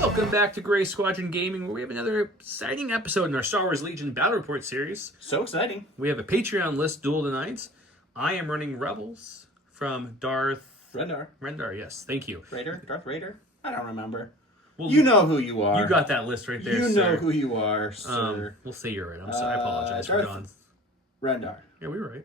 Welcome back to Gray Squadron Gaming, where we have another exciting episode in our Star Wars Legion Battle Report series. So exciting. We have a Patreon list duel tonight. I am running Rebels from Darth... Rendar, yes. Thank you. Darth Raider? I don't remember. Well, you know who you are. You got that list right there, You sir. know who you are, sir. We'll say you're right. I'm sorry. I apologize for Don's... Rendar. Yeah, we were right.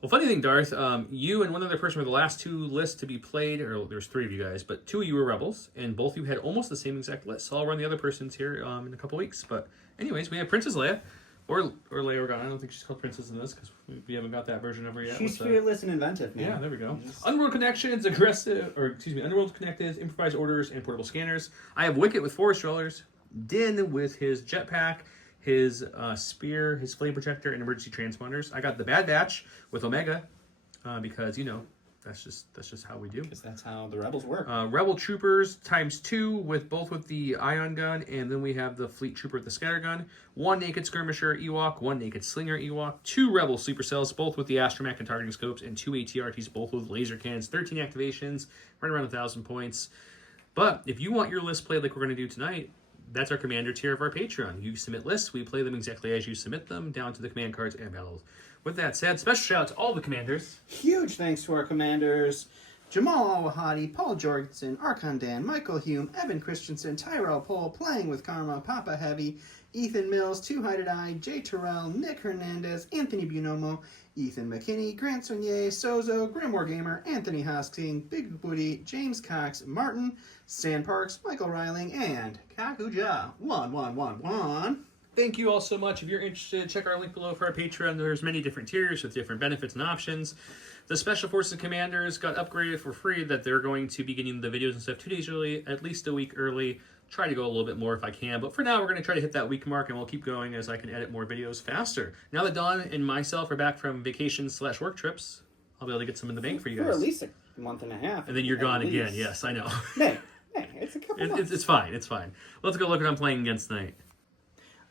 Well, funny thing, Darth, you and one other person were the last two lists to be played, or there's three of you guys, but two of you were Rebels, and both of you had almost the same exact list. So I'll run the other person's here in a couple weeks. But anyways, we have Princess Leia, or Leia Organa. I don't think she's called Princess in this, because we haven't got that version of her yet. She's fearless and inventive, man. Yeah, there we go. Underworld Connections, Underworld Connected, Improvised Orders, and Portable Scanners. I have Wicket with Forest Dwellers, Din with his jetpack, his spear, his flame projector, and emergency transponders. I got the Bad Batch with Omega, because that's just how we do. Because that's how the Rebels work. Rebel Troopers ×2 with the ion gun, and then we have the Fleet Trooper with the scatter gun. One naked skirmisher Ewok, one naked slinger Ewok, two Rebel supercells, both with the astromech and targeting scopes, and two ATRTs, both with laser cannons. 13 activations, right around 1,000 points. But if you want your list played like we're going to do tonight, that's our commander tier of our Patreon. You submit lists, we play them exactly as you submit them, down to the command cards and battles. With that said, special shout out to all the commanders. Huge thanks to our commanders: Jamal Al-Wahadi, Paul Jorgensen, Archon Dan, Michael Hume, Evan Christensen, Tyrell Pohl, Playing with Karma, Papa Heavy, Ethan Mills, Two-Headed Eye, Jay Terrell, Nick Hernandez, Anthony Buonomo, Ethan McKinney, Grant Sonier, Sozo, Grimoire Gamer, Anthony Hosking, Big Woody, James Cox, Martin, Stan Parks, Michael Riling, and Kakuja 1111. Thank you all so much. If you're interested, check our link below for our Patreon. There's many different tiers with different benefits and options. The Special Forces commanders got upgraded for free, that they're going to be getting the videos and stuff 2 days early, at least a week early. Try to go a little bit more if I can, but for now we're going to try to hit that week mark, and we'll keep going as I can edit more videos faster. Now that Dawn and myself are back from vacations/work trips, I'll be able to get some in the bank for you guys. For at least a month and a half. And then you're gone again. Yes, I know. Hey, it's a couple months. It's fine. It's fine. Let's go look what I'm playing against tonight.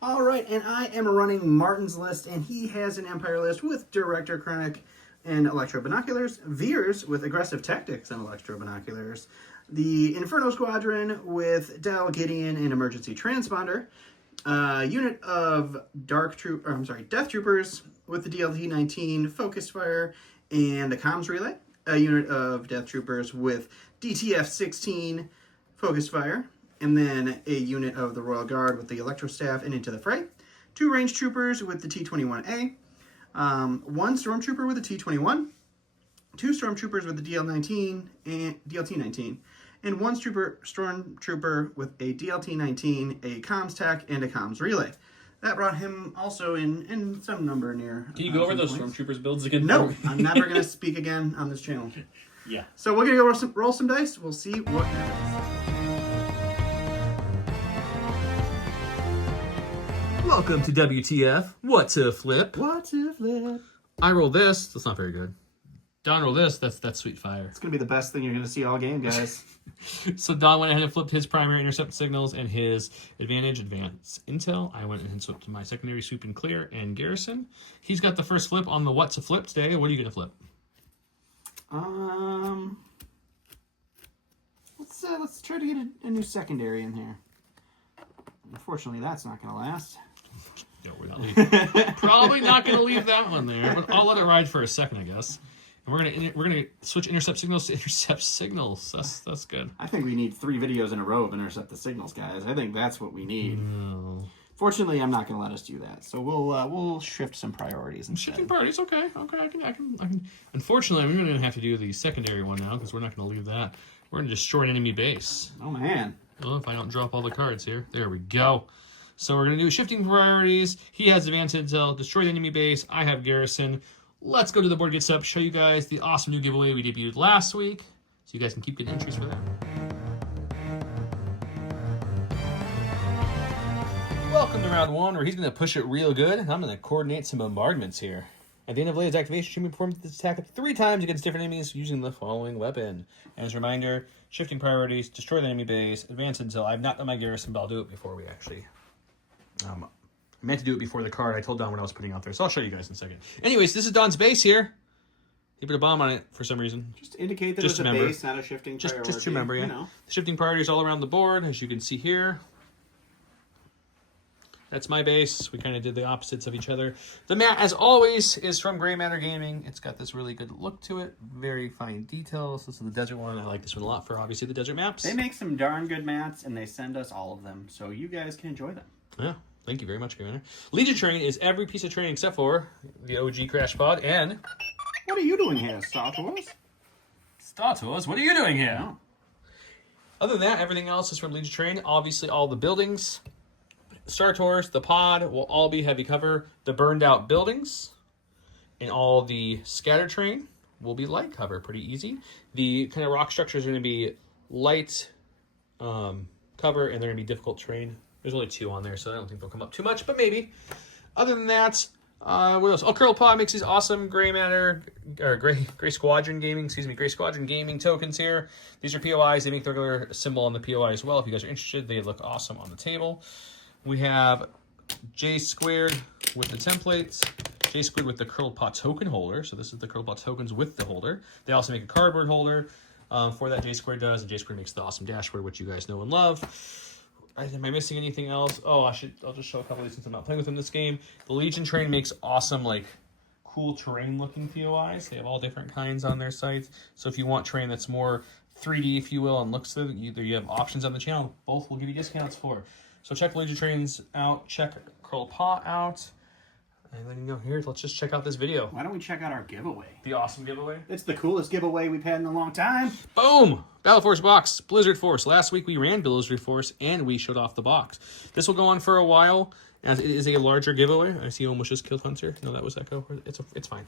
All right, and I am running Martin's list, and he has an Empire list with Director Krennic and Electro Binoculars, Veers with Aggressive Tactics and Electro Binoculars, the Inferno Squadron with Dal Gideon and Emergency Transponder, unit of Death Troopers with the DLT-19 Focus Fire and a Comms Relay, a unit of Death Troopers with DTF-16 Focus Fire, and then a unit of the Royal Guard with the Electro Staff and Into the Fray, two Range Troopers with the T-21A, one Stormtrooper with a T-21, two Stormtroopers with the DL-19 and DLT-19, and one Stormtrooper with a DLT-19, a Comms Tech, and a Comms Relay. That brought him also in some number near... Can you go over those Stormtroopers builds again? No, I'm never going to speak again on this channel. Yeah. So we're going to go roll some dice. We'll see what happens. Welcome to WTF. What to flip? What to flip? I roll this. That's not very good. Don roll this. That's sweet fire. It's going to be the best thing you're going to see all game, guys. So Don went ahead and flipped his primary intercept signals and his advantage intel. I went ahead and flipped my secondary swoop and clear and garrison. He's got the first flip on the what to flip today. What are you going to flip? Let's try to get a new secondary in here. Unfortunately, that's not going to last. Yeah, we're not leaving. Probably not going to leave that one there, but I'll let it ride for a second, I guess. And we're gonna switch intercept signals to intercept signals. That's good. I think we need 3 videos in a row of intercept the signals, guys. I think that's what we need. No. Fortunately, I'm not going to let us do that. So we'll shift some priorities instead. Shifting priorities, okay. I can. Unfortunately, I'm going to have to do the secondary one now because we're not going to leave that. We're going to destroy an enemy base. Oh man. Oh, if I don't drop all the cards here. There we go. So we're going to do shifting priorities. He has advanced intel, destroy the enemy base. I have garrison. Let's go to the board, get set up, show you guys the awesome new giveaway we debuted last week. So you guys can keep getting entries for that. Welcome to round 1, where he's going to push it real good. I'm going to coordinate some bombardments here. At the end of Leia's activation, she may perform this attack up to 3 times against different enemies using the following weapon. And as a reminder, shifting priorities, destroy the enemy base, advance intel. I've not done my garrison, but I'll do it before we actually... I meant to do it before the card I told Don what I was putting out there, so I'll show you guys in a second. Anyways, this is Don's base here. He put a bomb on it for some reason. Just to indicate that Just it's a remember. base, not a shifting priority. Just to remember, yeah. You know. The shifting priorities all around the board, as you can see here. That's my base. We kind of did the opposites of each other. The mat, as always, is from Gray Matter Gaming. It's got this really good look to it. Very fine details. This is the desert one. I like this one a lot for, obviously, the desert maps. They make some darn good mats, and they send us all of them, so you guys can enjoy them. Yeah. Thank you very much, Gray Matter. Legion Train is every piece of training except for the OG Crash Pod and... What are you doing here, Star Tours? Star Tours? What are you doing here? No. Other than that, everything else is from Legion Train. Obviously, all the buildings... Star Tours, the pod will all be heavy cover. The burned out buildings and all the scatter train will be light cover. Pretty easy. The kind of rock structures are going to be light cover, and they're going to be difficult terrain. There's only 2 on there, so I don't think they'll come up too much, but maybe. Other than that, what else? Oh, Curl Pod makes these awesome Gray Matter, or Gray Squadron Gaming, Gray Squadron Gaming tokens here. These are POIs. They make the regular symbol on the POI as well. If you guys are interested, they look awesome on the table. We have J squared with the templates, J squared with the Curl Pot token holder. So this is the Curl Pot tokens with the holder. They also make a cardboard holder for that J squared does, and J squared makes the awesome dashboard, which you guys know and love. Am I missing anything else? Oh, I'll just show a couple of these since I'm not playing with them this game. The Legion Train makes awesome, like, cool terrain-looking POIs. They have all different kinds on their sites. So if you want terrain that's more 3D, if you will, and looks good, you have options on the channel. Both will give you discounts for. So check Legion Trains out, check Curl Paw out, and then you go here. Let's just check out this video. Why don't we check out our giveaway? The awesome giveaway. It's the coolest giveaway we've had in a long time. Boom! Battle Force box, Blizzard Force. Last week we ran Blizzard Force and we showed off the box. This will go on for a while, as it is a larger giveaway. I see you almost just killed Hunter. No, that was Echo. It's fine.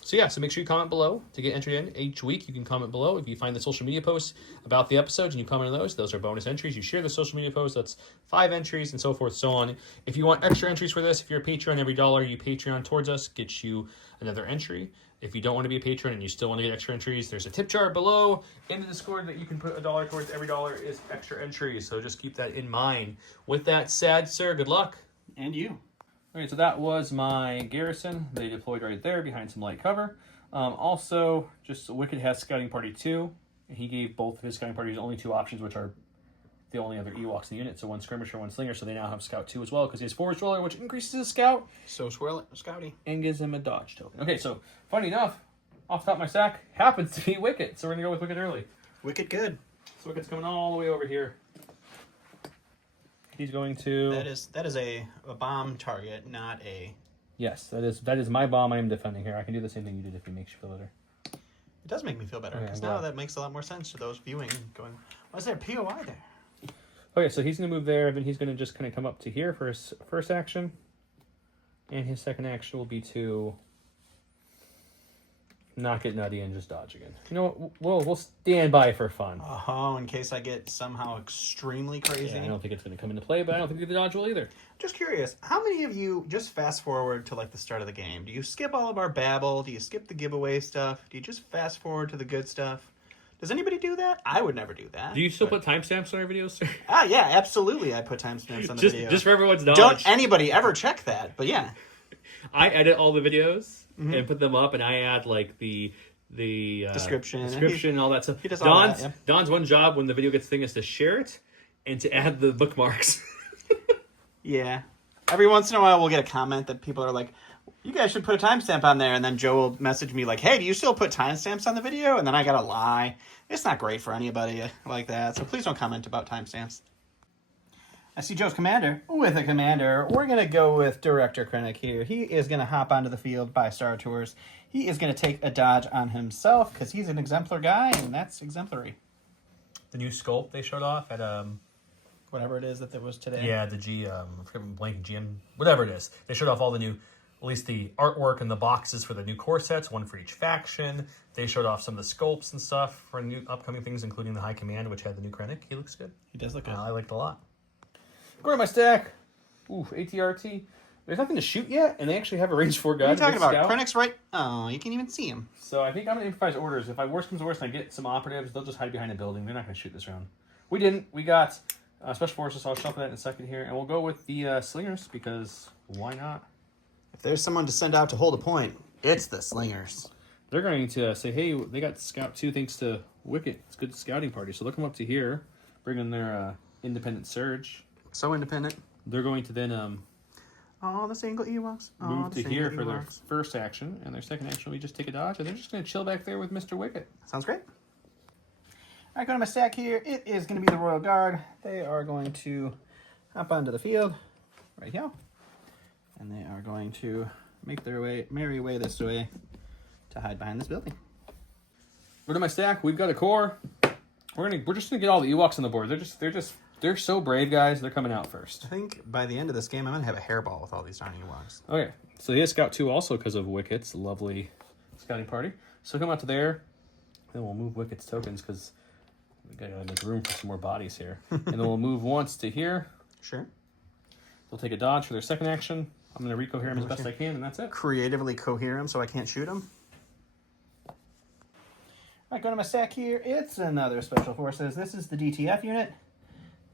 So make sure you comment below to get entered in. Each week you can comment below. If you find the social media posts about the episodes and you comment on those are bonus entries. You share the social media posts, that's 5 entries, and so forth, so on. If you want extra entries for this, if you're a Patreon, every $1 you Patreon towards us gets you another entry. If you don't want to be a patron and you still want to get extra entries, there's a tip jar below in the Discord that you can put $1 towards. Every $1 is extra entries, so just keep that in mind. With that said, sir, good luck. And you. Okay, so that was my garrison. They deployed right there behind some light cover. Also, just Wicked has Scouting Party 2. He gave both of his Scouting Parties only 2 options, which are the only other Ewoks in the unit. So 1 Skirmisher, 1 Slinger. So they now have Scout 2 as well, because he has Forward Roller, which increases his Scout. So Scouty. And gives him a Dodge token. Okay, so funny enough, off the top of my stack happens to be Wicked. So we're going to go with Wicked early. Wicked good. So Wicked's coming all the way over here. He's going to... That is a bomb target, not a... Yes, that is my bomb I am defending here. I can do the same thing you did if it makes you feel better. It does make me feel better, because now that makes a lot more sense to those viewing, going, why is there a POI there? Okay, so he's going to move there, then he's going to just kind of come up to here for his first action. And his second action will be to not get nutty and just dodge again. You know what? We'll stand by for fun. Oh, in case I get somehow extremely crazy. Yeah, I don't think it's going to come into play, but I don't think the dodge will either. Just curious, how many of you just fast forward to like the start of the game? Do you skip all of our babble? Do you skip the giveaway stuff? Do you just fast forward to the good stuff? Does anybody do that? I would never do that. Do you still put timestamps on our videos, sir? Yeah, absolutely. I put timestamps on the video. Just for everyone's knowledge. Don't anybody ever check that, but yeah. I edit all the videos and put them up, and I add like the description and all that stuff. He does all that, yeah. Don's one job when the video gets thing is to share it and to add the bookmarks. Yeah. Every once in a while we'll get a comment that people are like, you guys should put a timestamp on there, and then Joe will message me like, hey, do you still put timestamps on the video? And then I gotta lie. It's not great for anybody like that, so please don't comment about timestamps. I see Joe's commander. With a commander, we're going to go with Director Krennic here. He is going to hop onto the field by Star Tours. He is going to take a dodge on himself because he's an exemplar guy, and that's exemplary. The new sculpt they showed off at whatever it is that there was today. Yeah, the blank GM, whatever it is. They showed off all the new, at least the artwork and the boxes for the new core sets, one for each faction. They showed off some of the sculpts and stuff for new upcoming things, including the High Command, which had the new Krennic. He looks good. He does look good. I liked it a lot. Go to my stack. Ooh, ATRT. There's nothing to shoot yet, and they actually have a range 4 gun. What are you talking about? Scout. Krennic's right. Oh, you can't even see him. So I think I'm going to improvise orders. If worst comes to worst and I get some operatives, they'll just hide behind a building. They're not going to shoot this round. We didn't. We got Special Forces, so I'll shuffle that in a second here. And we'll go with the Slingers, because why not? If there's someone to send out to hold a point, It's the Slingers. They're going to say, hey, they got Scout 2 thanks to Wicket. It's a good scouting party. So they'll come up to here, bring in their independent surge. So independent. They're going to then All the single Ewoks. move to here for their first action. And their second action, we just take a dodge. And they're just going to chill back there with Mr. Wicket. Sounds great. All right, going to my stack here. It is going to be the Royal Guard. They are going to hop onto the field right here. And they are going to make their merry way this way to hide behind this building. Go to my stack. We've got a core. We're just gonna get all the Ewoks on the board. They're so brave, guys. They're coming out first. I think by the end of this game, I'm gonna have a hairball with all these darn Ewoks. Okay, so he has Scout 2 also because of Wicket's lovely scouting party. So come out to there, then we'll move Wicket's tokens because we gotta make room for some more bodies here. And then we'll move once to here. Sure. They'll take a dodge for their second action. I'm gonna recohere him as best I can, and that's it. Creatively cohere him so I can't shoot him. All right, go to my stack here. It's another Special Forces. This is the DTF unit.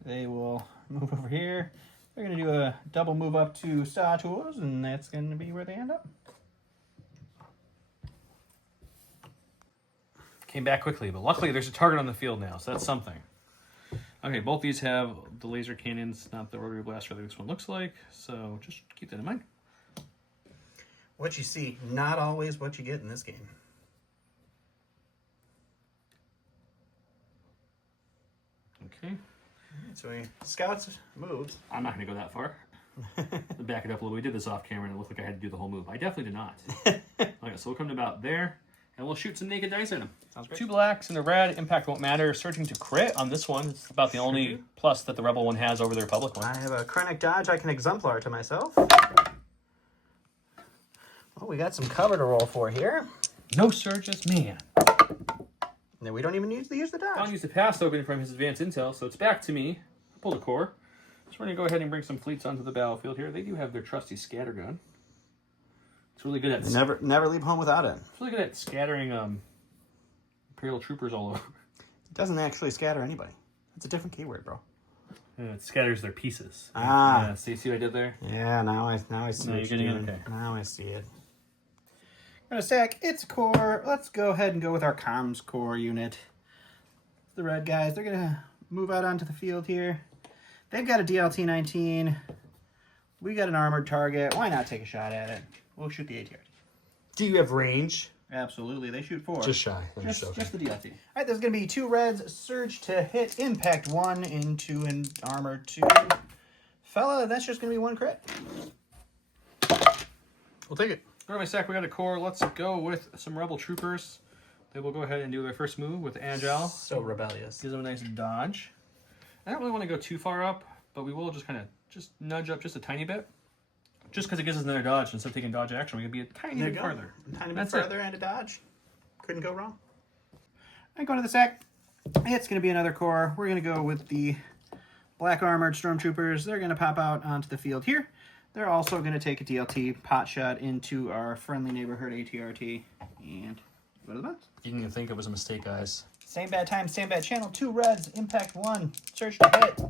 They will move over here. They're going to do a double move up to Star Tours, and that's going to be where they end up. Came back quickly, but luckily there's a target on the field now, so that's something. Okay, both these have the laser cannons, not the rotary blaster like this one looks like, so just keep that in mind. What you see, not always what you get in this game. Okay. So he scouts moves. I'm not going to go that far. To back it up a little, we did this off camera and it looked like I had to do the whole move. I definitely did not. Okay, so we'll come to about there and we'll shoot some naked dice at him. Sounds great. 2 blacks and a red. Impact won't matter. Surging to crit on this one. It's about the only plus that the Rebel one has over the Republic one. I have a Krennic dodge I can exemplar to myself. Well, we got some cover to roll for here. No surges, man. No, we don't even use the dodge. Don used the pass token from his advanced intel, so it's back to me. I pulled a core. So we're going to go ahead and bring some fleets onto the battlefield here. They do have their trusty scattergun. It's really good at Never leave home without it. It's really good at scattering Imperial troopers all over. It doesn't actually scatter anybody. It's a different keyword, bro. It scatters their pieces. Ah. Yeah, see what I did there? Yeah, now I see. No, what you're getting it? Okay. Now I see it. Got a stack. It's a core. Let's go ahead and go with our comms core unit. The red guys. They're gonna move out onto the field here. They've got a DLT-19. We got an armored target. Why not take a shot at it? We'll shoot the ATR. Do you have range? Absolutely. They shoot 4. Just shy. Just the DLT. All right, there's going to be 2 reds. Surge to hit. Impact 1 into an armor 2. Fella, that's just going to be 1 crit. We'll take it. Go to my stack. We got a core. Let's go with some Rebel troopers. They will go ahead and do their first move with Agile. So rebellious. Gives them a nice dodge. I don't really want to go too far up, but we will just kind of nudge up just a tiny bit. Just because it gives us another dodge. Instead of taking dodge action, we can be a tiny bit farther. A tiny bit That's further and a dodge. Couldn't go wrong. All right, going to the sack. It's going to be another core. We're going to go with the black armored stormtroopers. They're going to pop out onto the field here. They're also going to take a DLT pot shot into our friendly neighborhood ATRT and go to the box. You didn't even think it was a mistake, guys. Same bad time, same bad channel. 2 reds, impact 1, surge to hit.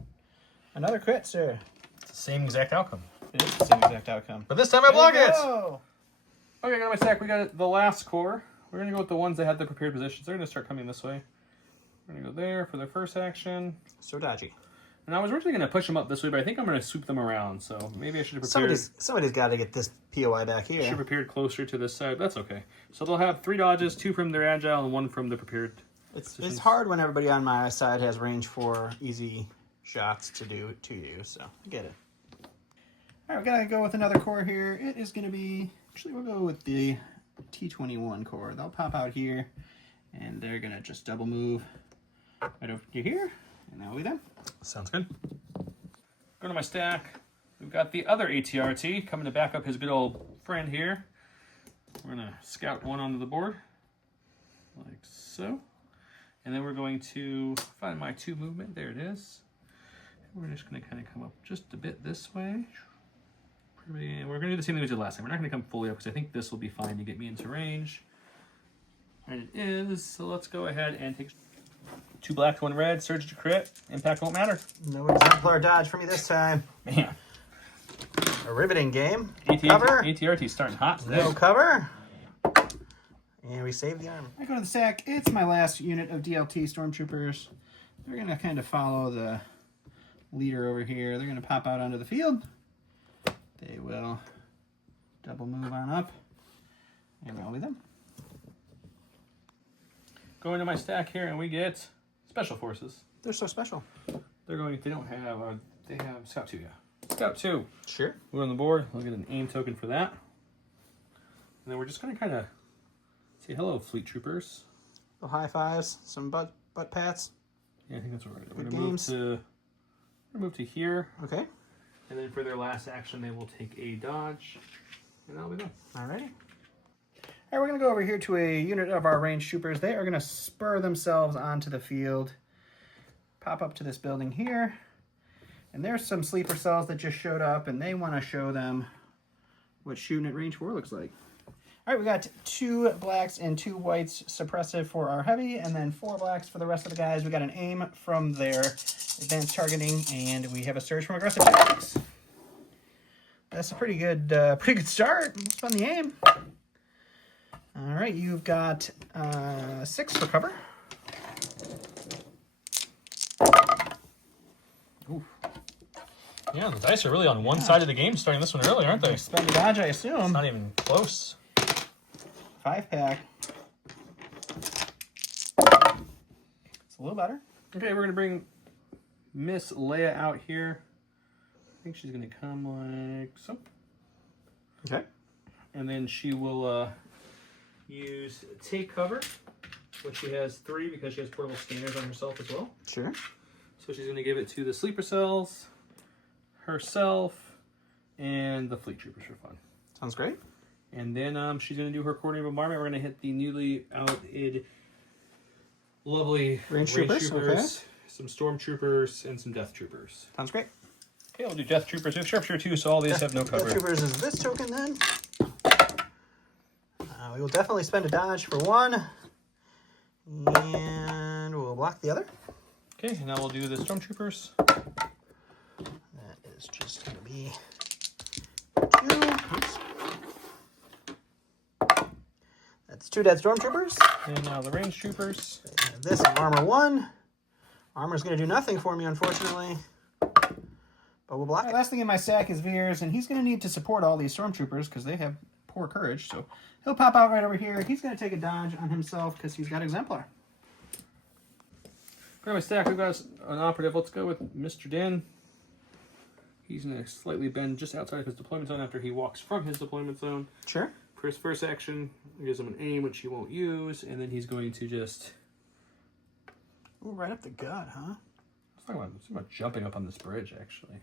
Another crit, sir. It's the same exact outcome. It is the same exact outcome. But this time I block it! Go. Okay, got my stack. We got the last core. We're going to go with the ones that have the prepared positions. They're going to start coming this way. We're going to go there for their first action. So dodgy. And I was originally going to push them up this way, but I think I'm going to swoop them around. So maybe I should have prepared. Somebody's got to get this POI back here. Should have prepared closer to this side. That's okay. So they'll have 3 dodges, 2 from their agile, and 1 from the prepared. It's hard when everybody on my side has range for easy shots to do to you, so I get it. All right, we gotta go with another core here. It is gonna be, actually we'll go with the T-21 core. They'll pop out here, and they're gonna just double move right over to here, and that'll be them. Sounds good. Go to my stack. We've got the other ATRT coming to back up his good old friend here. We're gonna scout 1 onto the board, like so. And then we're going to find my 2 movement. There it is. And we're just going to kind of come up just a bit this way. We're going to do the same thing we did last time. We're not going to come fully up because I think this will be fine to get me into range. And it is. So let's go ahead and take 2 black, 1 red. Surge to crit. Impact won't matter. No exemplar dodge for me this time. Man. A riveting game. ATRT starting hot today. No cover. And we save the arm. I go to the sack. It's my last unit of DLT Stormtroopers. They're going to kind of follow the leader over here. They're going to pop out onto the field. They will double move on up. And that'll be them. Going to my stack here, and we get Special Forces. They're so special. They don't have, they have Scout 2, yeah. Scout 2. Sure. We're on the board. We'll get an aim token for that. And then we're just going to kind of say hello, Fleet Troopers. Little high fives, some butt pats. Yeah, I think that's all right. We're Good going games. to move to here. Okay. And then for their last action, they will take a dodge. And that'll be done. Alrighty. All right, we're going to go over here to a unit of our range troopers. They are going to spur themselves onto the field, pop up to this building here, and there's some sleeper cells that just showed up, and they want to show them what shooting at range 4 looks like. All right, we got 2 blacks and 2 whites suppressive for our heavy, and then 4 blacks for the rest of the guys. We got an aim from their advanced targeting, and we have a surge from aggressive tactics. That's a pretty good start. Let's fund the aim. All right, you've got 6 for cover. Oof. Yeah, the dice are really on one side of the game starting this one early, aren't they? Spend a dodge, I assume. It's not even close. 5-pack. It's a little better. Okay, we're going to bring Miss Leia out here. I think she's going to come like so. Okay. And then she will use Take Cover, which she has 3 because she has portable scanners on herself as well. Sure. So she's going to give it to the Sleeper Cells, herself, and the Fleet Troopers for fun. Sounds great. And then she's going to do her coordinated bombardment. We're going to hit the newly outed lovely Range troopers, okay. Some Stormtroopers, and some Death Troopers. Sounds great. Okay, we'll do Death Troopers. We have Sharpshooter 2, so all these have no cover. Death Troopers is this token then. We will definitely spend a dodge for 1. And we'll block the other. Okay, and now we'll do the Stormtroopers. That is just going to be 2. Oops. That's 2 dead Stormtroopers. And now the Range Troopers. They have this in armor 1. Armor's going to do nothing for me, unfortunately. But we'll block it. Last thing in my stack is Veers, and he's going to need to support all these Stormtroopers because they have poor courage. So he'll pop out right over here. He's going to take a dodge on himself because he's got Exemplar. For my stack, we've got an operative. Let's go with Mr. Dan. He's going to slightly bend just outside of his deployment zone after he walks from his deployment zone. Sure. For his first action, he gives him an aim, which he won't use, and then he's going to just... Ooh, right up the gut, huh? Let's talk about jumping up on this bridge, actually.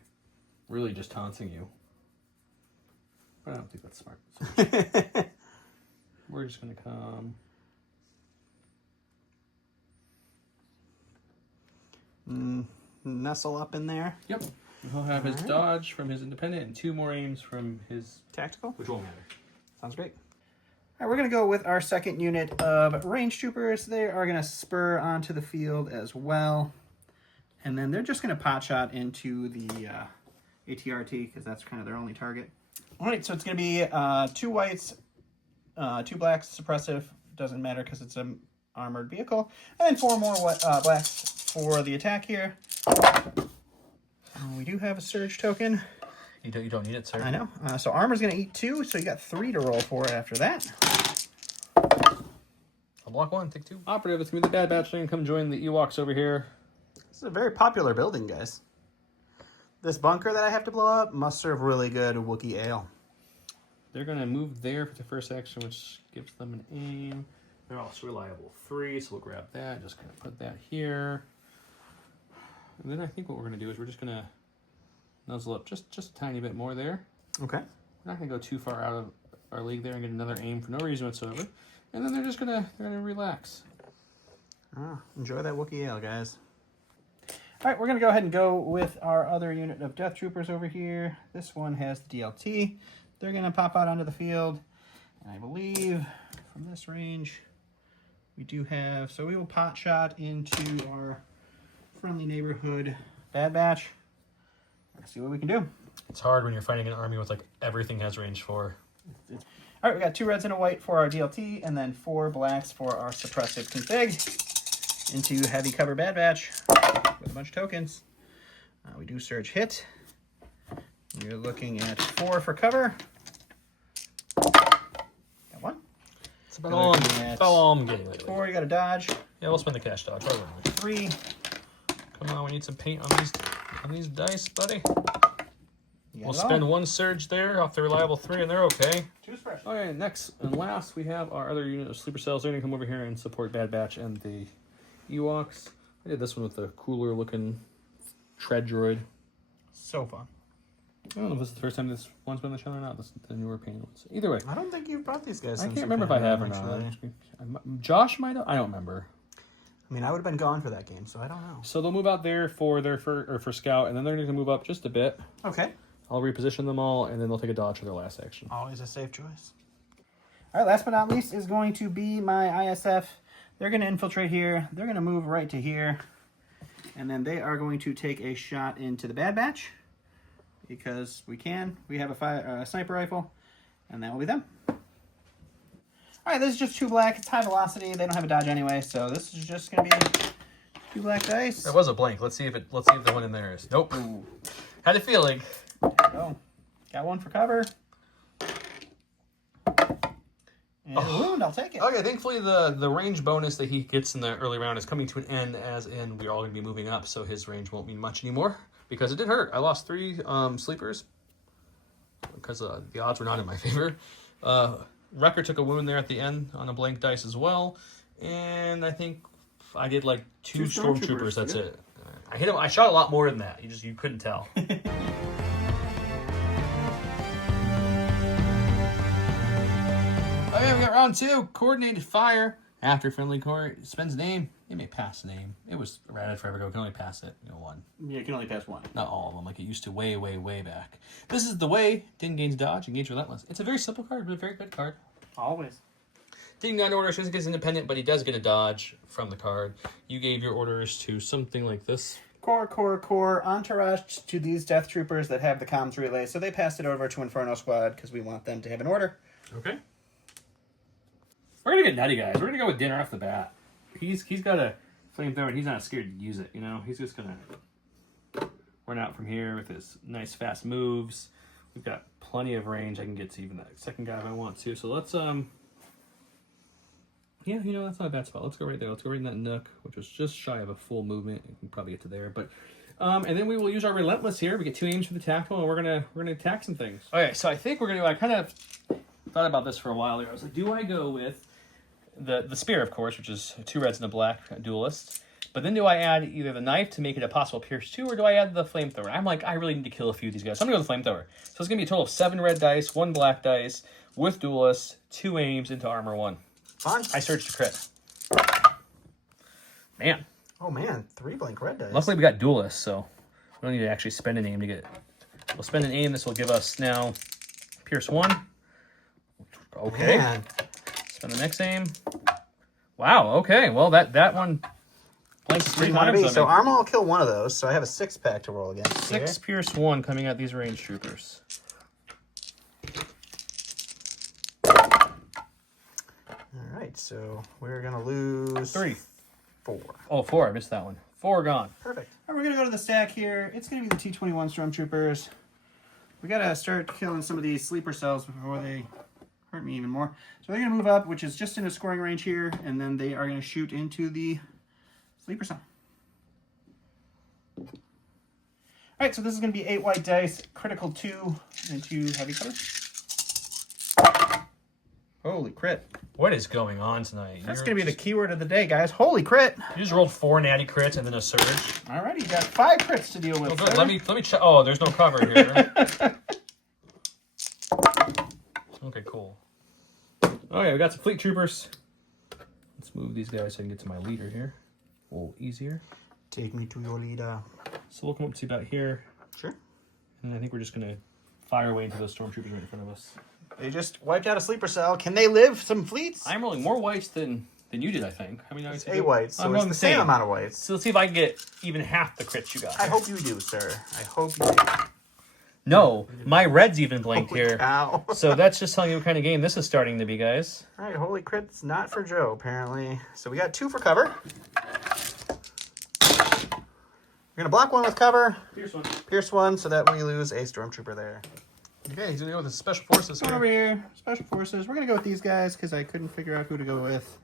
Really just taunting you. But I don't think that's smart. We're just going to come... Nestle up in there. Yep. He'll have his dodge from his independent and 2 more aims from his tactical, which won't matter. Sounds great. All right, we're going to go with our second unit of range troopers. They are going to spur onto the field as well. And then they're just going to pot shot into the ATRT because that's kind of their only target. All right, so it's going to be 2 whites, 2 blacks, suppressive. Doesn't matter because it's an armored vehicle. And then 4 more blacks for the attack here. We do have a surge token. You don't need it, sir. I know. So armor's going to eat 2, so you got 3 to roll for after that. I'll block 1, take 2. Operative, it's going to be the Bad Batch thing. Come join the Ewoks over here. This is a very popular building, guys. This bunker that I have to blow up must serve really good Wookiee ale. They're going to move there for the first action, which gives them an aim. They're also reliable 3, so we'll grab that. Just going to put that here. And then I think what we're going to do is we're just going to nuzzle up just a tiny bit more there. Okay. We're not going to go too far out of our league there and get another aim for no reason whatsoever. And then they're going to relax. Enjoy that Wookiee ale, guys. All right, we're going to go ahead and go with our other unit of Death Troopers over here. This one has the DLT. They're going to pop out onto the field. And I believe from this range, we do have... So we will pot shot into our friendly neighborhood Bad Batch. Let's see what we can do. It's hard when you're fighting an army with like everything has range 4. All All right, we got 2 reds and a white for our DLT, and then 4 blacks for our suppressive config into heavy cover Bad Batch with a bunch of tokens. We do surge hit. You're looking at 4 for cover. Got 1. It's about all I'm getting lately. 4, you got a dodge. Yeah, we'll spend the cash dodge. 3. Come on, we need some paint on these dice, buddy. We'll it spend all. 1 surge there off the reliable 3, and they're okay. 2 fresh. Okay, next and last, we have our other unit of sleeper cells. They're going to come over here and support Bad Batch and the Ewoks. I did this one with the cooler looking tread droid. So fun. I don't know if this is the first time this one's been on the channel or not. This is the newer painted ones. Either way, I don't think you've brought these guys. I since can't you remember if I painted have or them, not. actually. Josh might have. I don't remember. I mean, I would have been gone for that game, so I don't know. So they'll move out there for for scout, and then they're going to move up just a bit. Okay. I'll reposition them all, and then they'll take a dodge for their last action. Always a safe choice. All right, last but not least is going to be my ISF. They're going to infiltrate here. They're going to move right to here. And then they are going to take a shot into the Bad Batch. Because we can. We have a sniper rifle. And that will be them. All right, this is just 2 black. It's high velocity. They don't have a dodge anyway. So this is just going to be 2 black dice. That was a blank. Let's see if the one in there is. Nope. Ooh. Had a feeling. Oh, got 1 for cover. And a wound, I'll take it. Okay, thankfully the range bonus that he gets in the early round is coming to an end, as in we're all going to be moving up, so his range won't mean much anymore. Because it did hurt. I lost 3 sleepers because the odds were not in my favor. Wrecker took a wound there at the end on a blank dice as well. And I think I did like 2 stormtroopers. That's it. I hit him. I shot a lot more than that. You couldn't tell. Okay, we got round 2. Coordinated fire. After friendly core spends name, it may pass name. It was errated forever ago. It can only pass it, 1. Yeah, you can only pass 1. Not all of them, like it used to way, way, way back. This is the way. Didn't gains dodge, engage relentless. It's a very simple card, but a very good card. Always. Didn't get orders because he's independent, but he does get a dodge from the card. You gave your orders to something like this. Core, entourage to these death troopers that have the comms relay. So they passed it over to Inferno Squad because we want them to have an order. Okay. We're gonna get nutty, guys. We're gonna go with dinner off the bat. He's got a flamethrower, and he's not scared to use it. He's just gonna run out from here with his nice fast moves. We've got plenty of range. I can get to even that second guy if I want to. So let's yeah, that's not a bad spot. Let's go right there. Let's go right in that nook, which was just shy of a full movement. You can probably get to there, but and then we will use our relentless here. We get 2 aims for the tactical, and we're gonna attack some things. Okay, so I think we're gonna. I kind of thought about this for a while there. I was like, do I go with the spear, of course, which is 2 reds and a black duelist. But then do I add either the knife to make it a possible pierce 2, or do I add the flamethrower? I'm like, I really need to kill a few of these guys. So I'm going to go with the flamethrower. So it's going to be a total of 7 red dice, 1 black dice, with duelist, 2 aims into armor 1. Fun. I searched a crit. Man. Oh, man. 3 blank red dice. Luckily we got duelist, so we don't need to actually spend an aim to get it. We'll spend an aim. This will give us now pierce 1. Okay. Man. Spend the next aim. Wow, okay. Well, that one blanks 3 times. So Arma will kill 1 of those, so I have a 6-pack to roll against. 6 pierce 1 coming at these range troopers. Alright, so we're going to lose 3. 4. Oh, 4. I missed that one. 4 gone. Perfect. All right, we're going to go to the stack here. It's going to be the T-21 Stormtroopers. We got to start killing some of these sleeper cells before they hurt me even more. So they're going to move up, which is just in a scoring range here, and then they are going to shoot into the sleeper cell. All right, so this is going to be 8 white dice, critical 2 into heavy cover. Holy crit. What is going on tonight? That's going to be the keyword of the day, guys. Holy crit. You just rolled 4 natty crits and then a surge. All right, you got 5 crits to deal with. Oh, good. Let me check. Oh, there's no cover here. Okay, cool. Okay, we got some fleet troopers. Let's move these guys so I can get to my leader here. A little easier. Take me to your leader. So we'll come up to about here. Sure. And I think we're just going to fire away into those stormtroopers right in front of us. They just wiped out a sleeper cell. Can they live some fleets? I'm rolling more whites than you did, I think. I mean, It's 8 whites, so I'm it's going the same amount of whites. So let's see if I can get even half the crits you got. I hope you do, sir. I hope you do. No, my red's even blanked Holy here. cow. So that's just telling you what kind of game this is starting to be, guys. All right, holy crit's not for Joe, apparently. So we got 2 for cover. We're going to block 1 with cover. Here's one. Pierce 1, so that we lose a Stormtrooper there. Okay, he's going to go with the Special Forces Going here. over here, Special Forces. We're going to go with these guys because I couldn't figure out who to go with.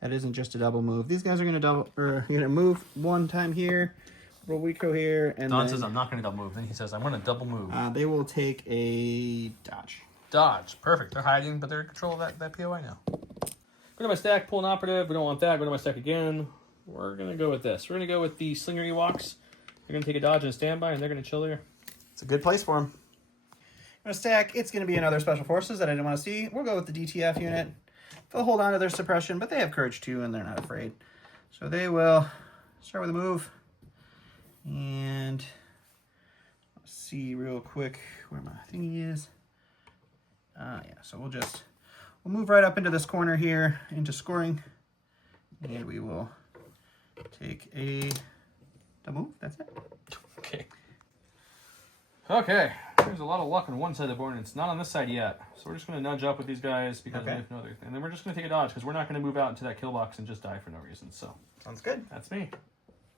That isn't just a double move. These guys are going to move 1 time here, roll Rico here, and Don then says, I'm not going to double move. Then he says, I'm going to double move. they will take a dodge. Dodge. Perfect. They're hiding, but they're in control of that POI now. Go to my stack, pull an operative. We don't want that. Go to my stack again. We're going to go with this. We're going to go with the Slinger Ewoks. They're going to take a dodge and a standby, and they're going to chill here. It's a good place for them. I'm going to stack. It's going to be another Special Forces that I didn't want to see. We'll go with the DTF unit. They'll hold on to their suppression, but they have courage too, and they're not afraid. So they will start with a move. And let's see real quick where my thingy is. Yeah, so we'll move right up into this corner here, into scoring. And we will take a double move. That's it. Okay. Okay. There's a lot of luck on one side of the board, and it's not on this side yet. So we're just going to nudge up with these guys because we have no other. And then we're just going to take a dodge because we're not going to move out into that kill box and just die for no reason. So Sounds good. that's me.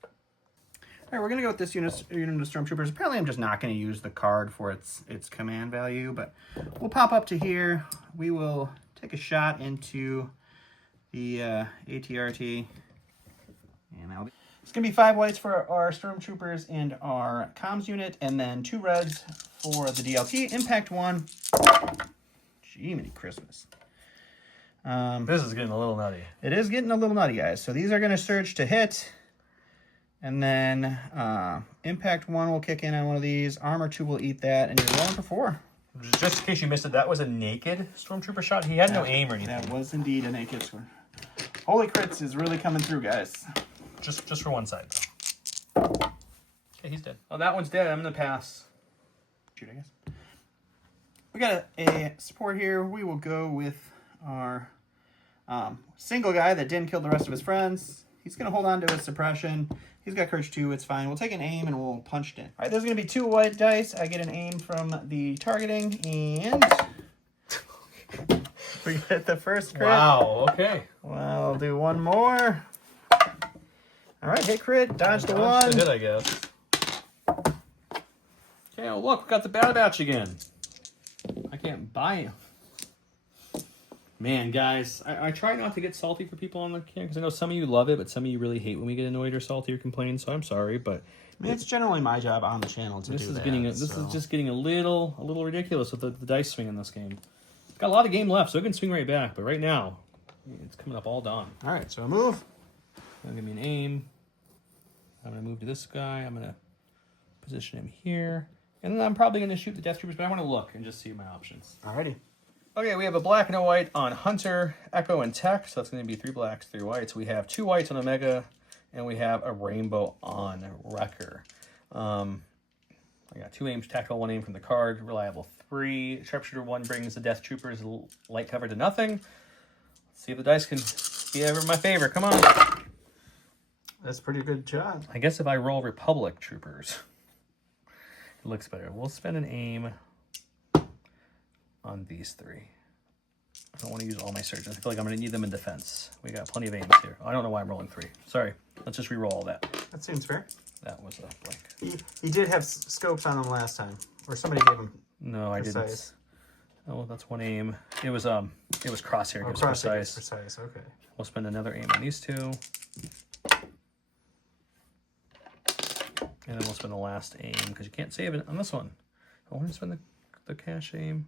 All right, we're going to go with this unit of Stormtroopers. Apparently, I'm just not going to use the card for its command value, but we'll pop up to here. We will take a shot into the ATRT. And it's going to be 5 whites for our Stormtroopers and our comms unit, and then 2 reds for the DLT. Impact 1. Jiminy Christmas. This is getting a little nutty. It is getting a little nutty, guys. So these are going to surge to hit. And then Impact 1 will kick in on one of these. Armor 2 will eat that. And you're rolling for 4. Just in case you missed it, that was a naked Stormtrooper shot. He had no aim or anything. That was indeed a naked score. Holy crits is really coming through, guys. Just for one side, though. Okay, he's dead. Oh, that one's dead. I'm going to pass. Shoot, I guess. We got a support here. We will go with our single guy that didn't kill the rest of his friends. He's going to hold on to his suppression. He's got courage 2. It's fine. We'll take an aim and we'll punch it in. All right, there's going to be 2 white dice. I get an aim from the targeting, and we get the first crit. Wow, okay. Well, I'll do 1 more. All right, hit crit. Dodge the 1. Hit, I guess. Okay, well, look, we got the Bad Batch again. I can't buy him. Man, guys, I try not to get salty for people on the camp because I know some of you love it, but some of you really hate when we get annoyed or salty or complain. So I'm sorry, but I mean, it's generally my job on the channel to this do is that. this is just getting a little ridiculous with the dice swing in this game. Got a lot of game left, so it can swing right back. But right now, it's coming up all dawn. All right, so a move. Gonna give me an aim. I'm gonna move to this guy. I'm gonna position him here, and then I'm probably gonna shoot the Death Troopers. But I want to look and just see my options. Alrighty. Okay, we have a black and a white on Hunter, Echo, and Tech. So that's going to be 3 blacks, 3 whites. We have 2 whites on Omega, and we have a rainbow on Wrecker. I got 2 aims, tactical, 1 aim from the card, reliable 3. Sharpshooter 1 brings the Death Troopers light cover to nothing. Let's see if the dice can be ever in my favor. Come on. That's a pretty good shot. I guess if I roll Republic Troopers, it looks better. We'll spend an aim on these 3. I don't want to use all my surgeons. I feel like I'm going to need them in defense. We got plenty of aims here. I don't know why I'm rolling 3. Sorry. Let's just re-roll all that. That seems fair. That was a blank. He did have scopes on him last time, or somebody gave him. No, I didn't. Precise. Oh, that's 1 aim. It was crosshair. Oh, Gives precise. precise. Precise. Okay. We'll spend another aim on these 2. And then we'll spend the last aim because you can't save it on this one. I want to spend the cash aim.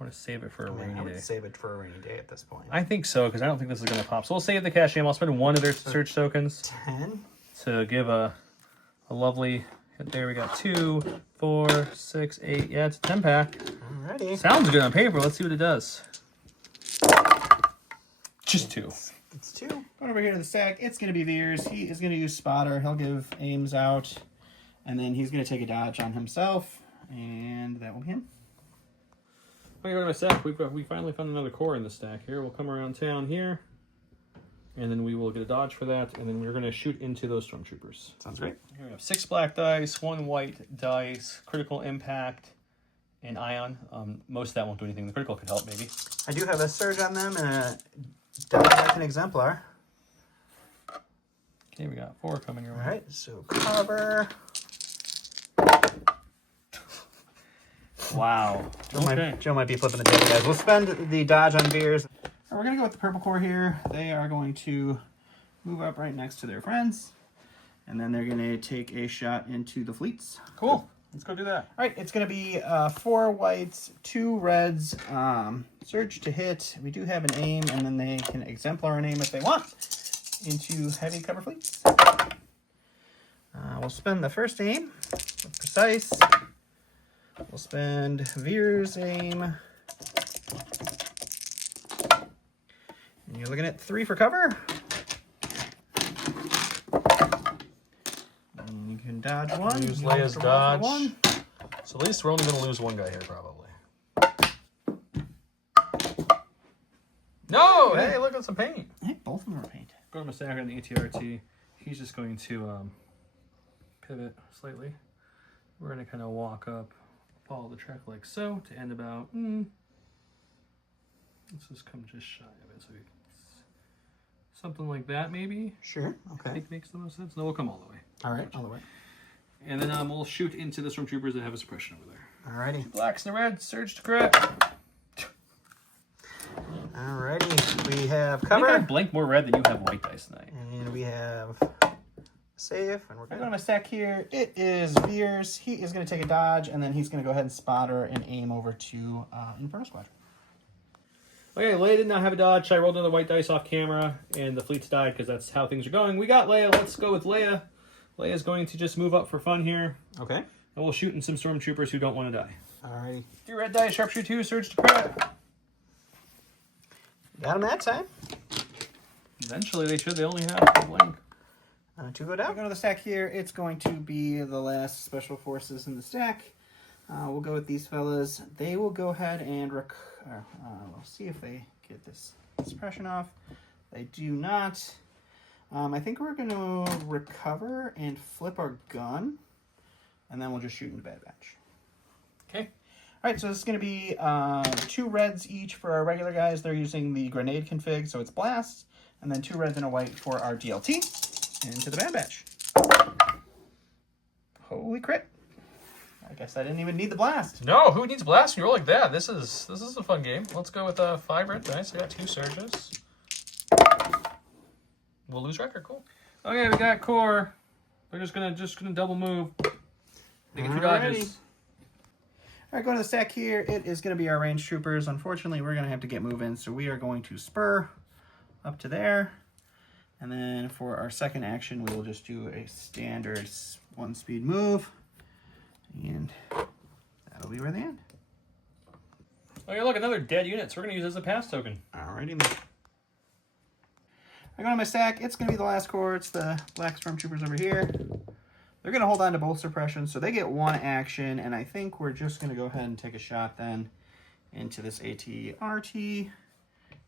I want to save it for a rainy I would day. save it for a rainy day at this point. I think so, because I don't think this is going to pop. So we'll save the cash aim. I'll spend 1 of their search tokens 10. to give a lovely hit there. We got 2, 4, 6, 8. Yeah, it's a 10-pack. Alrighty. Sounds good on paper. Let's see what it does. Just 2. It's 2. Going over here to the stack. It's going to be Veers. He is going to use Spotter. He'll give aims out, and then he's going to take a dodge on himself, and that will be him. Okay, go to my stack. We finally found another core in the stack here. We'll come around town here, and then we will get a dodge for that, and then we're going to shoot into those Stormtroopers. Sounds great. Here we have 6 black dice, 1 white dice, critical impact, and Ion. Most of that won't do anything. The critical could help, maybe. I do have a surge on them and a dodge like an exemplar. Okay, we got 4 coming your way. All right, so cover. Wow. Joe might be flipping the table, guys. We'll spend the dodge on Veers. And we're going to go with the purple core here. They are going to move up right next to their friends. And then they're going to take a shot into the fleets. Cool. Let's go do that. All right, it's going to be 4 whites, 2 reds, surge to hit. We do have an aim, and then they can exemplar an aim if they want into heavy cover fleets. We'll spend the first aim with precise. We'll spend Veers aim. And you're looking at 3 for cover. And you can dodge 1. Use You Leia's have to roll for dodge. 1. So at least we're only going to lose 1 guy here, probably. No! Hey, look at some paint. I think both of them are painted. Go to Massacre and the ATRT. He's just going to pivot slightly. We're going to kind of walk up, follow the track like so, to end about, let's just come just shy of it. So something like that, maybe. Sure, I okay. think makes the most sense. No, we'll come all the way. All right, all the way. And then we'll shoot into the stormtroopers that have a suppression over there. Alrighty. Blacks and the red, surge to crit. Alrighty. We have I think I cover. blank more red than you have white dice tonight. And we have save. And we're going to stack here. It is Veers. He is going to take a dodge, and then he's going to go ahead and spotter and aim over to Inferno Squadron. Okay, Leia did not have a dodge. I rolled another white dice off camera, and the fleets died because that's how things are going. We got Leia. Let's go with Leia. Leia's going to just move up for fun here. Okay. And we'll shoot in some stormtroopers who don't want to die. Alrighty. 3 red dice, sharpshooter 2, surge to crit. Got him that time. Eventually they should. They only have a blank. 2 go down. We go to the stack here. It's going to be the last special forces in the stack. We'll go with these fellas. They will go ahead and we'll see if they get this suppression off. They do not. I think we're going to recover and flip our gun, and then we'll just shoot into Bad Batch. Okay. All right, so this is going to be 2 reds each for our regular guys. They're using the grenade config, so it's blasts, and then 2 reds and a white for our DLT into the Bad Batch. Holy crit. I guess I didn't even need the blast. No, who needs blast when you roll like that? This is a fun game. Let's go with 5 red dice. I got 2 surges. We'll lose record. Cool. Okay, we got core. They're just gonna double move. They get 2 dodges. All right, going to the stack here. It is going to be our range troopers. Unfortunately, we're going to have to get moving, so we are going to spur up to there. And then for our second action, we will just do a standard 1-speed move. And that'll be where they end. Okay, look, another dead unit, so we're gonna use it as a pass token. Alrighty, then. I go to my stack. It's going to be the last core. It's the black stormtroopers over here. They're going to hold on to both suppressions, so they get 1 action, and I think we're just going to go ahead and take a shot then into this ATRT.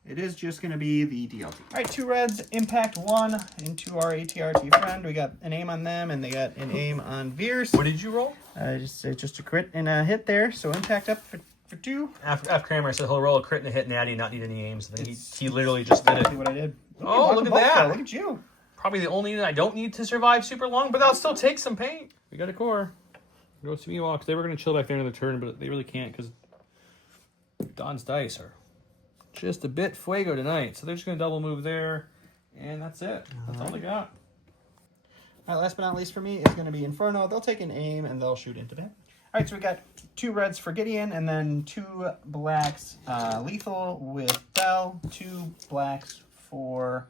It is just going to be the DLT. All right, 2 reds, impact 1 into our ATRT friend. We got an aim on them, and they got an aim on Veers. What did you roll? Just a crit and a hit there, so impact up for 2. After Kramer said he'll roll a crit and a hit natty, not need any aims. And then he literally just did it. See what I did? Oh, look at that. Look at you. Probably the only unit I don't need to survive super long, but that'll still take some paint. We got a core. Go to Ewoks. They were gonna chill back there in the turn, but they really can't because Don's dice are just a bit fuego tonight. So they're just gonna double move there, and that's it. That's all they got. All right, last but not least for me is going to be Inferno. They'll take an aim and they'll shoot into Bad Batch. All right, so we got 2 reds for Gideon and then 2 blacks lethal with Bell, 2 blacks for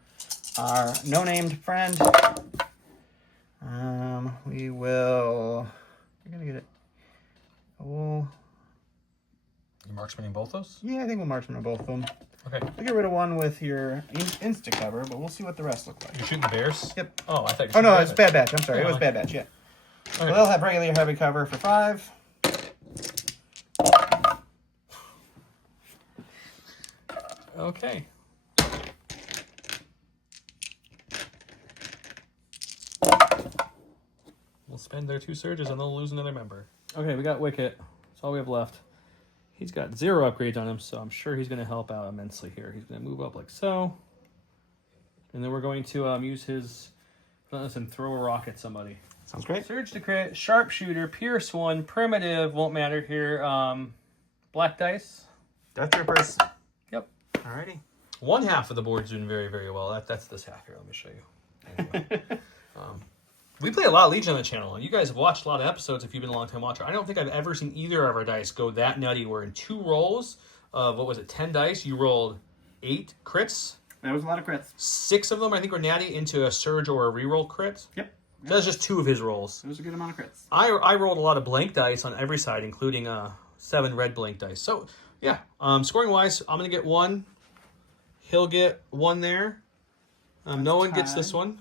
our no-named friend. We're going to get it. We'll... You marksman in both those? Yeah, I think we'll marksman on both of them. Okay. We'll get rid of 1 with your insta cover, but we'll see what the rest look like. You're shooting the bears? Yep. Oh, I thought you were Oh, shooting no, the it's Bad Batch. I'm sorry. Oh, It was okay. Bad Batch, yeah. So Okay. they'll have regular heavy cover for 5. Okay. We'll spend their 2 surges and they'll lose another member. Okay, we got Wicket. That's all we have left. He's got 0 upgrades on him, so I'm sure he's going to help out immensely here. He's going to move up like so. And then we're going to use his relentless and throw a rock at somebody. Sounds great. Surge to crit, sharpshooter, pierce 1, primitive, won't matter here. Black dice. Death Troopers. Yep. Alrighty. One half of the board's doing very, very well. That's this half here. Let me show you. Anyway. We play a lot of Legion on the channel. You guys have watched a lot of episodes if you've been a long-time watcher. I don't think I've ever seen either of our dice go that nutty where in 2 rolls of, 10 dice, you rolled 8 crits. That was a lot of crits. 6 of them, I think, were natty into a surge or a reroll crit. Yep. So that's just 2 of his rolls. It was a good amount of crits. I rolled a lot of blank dice on every side, including 7 red blank dice. So, yeah, scoring-wise, I'm going to get 1. He'll get 1 there. No one gets this one.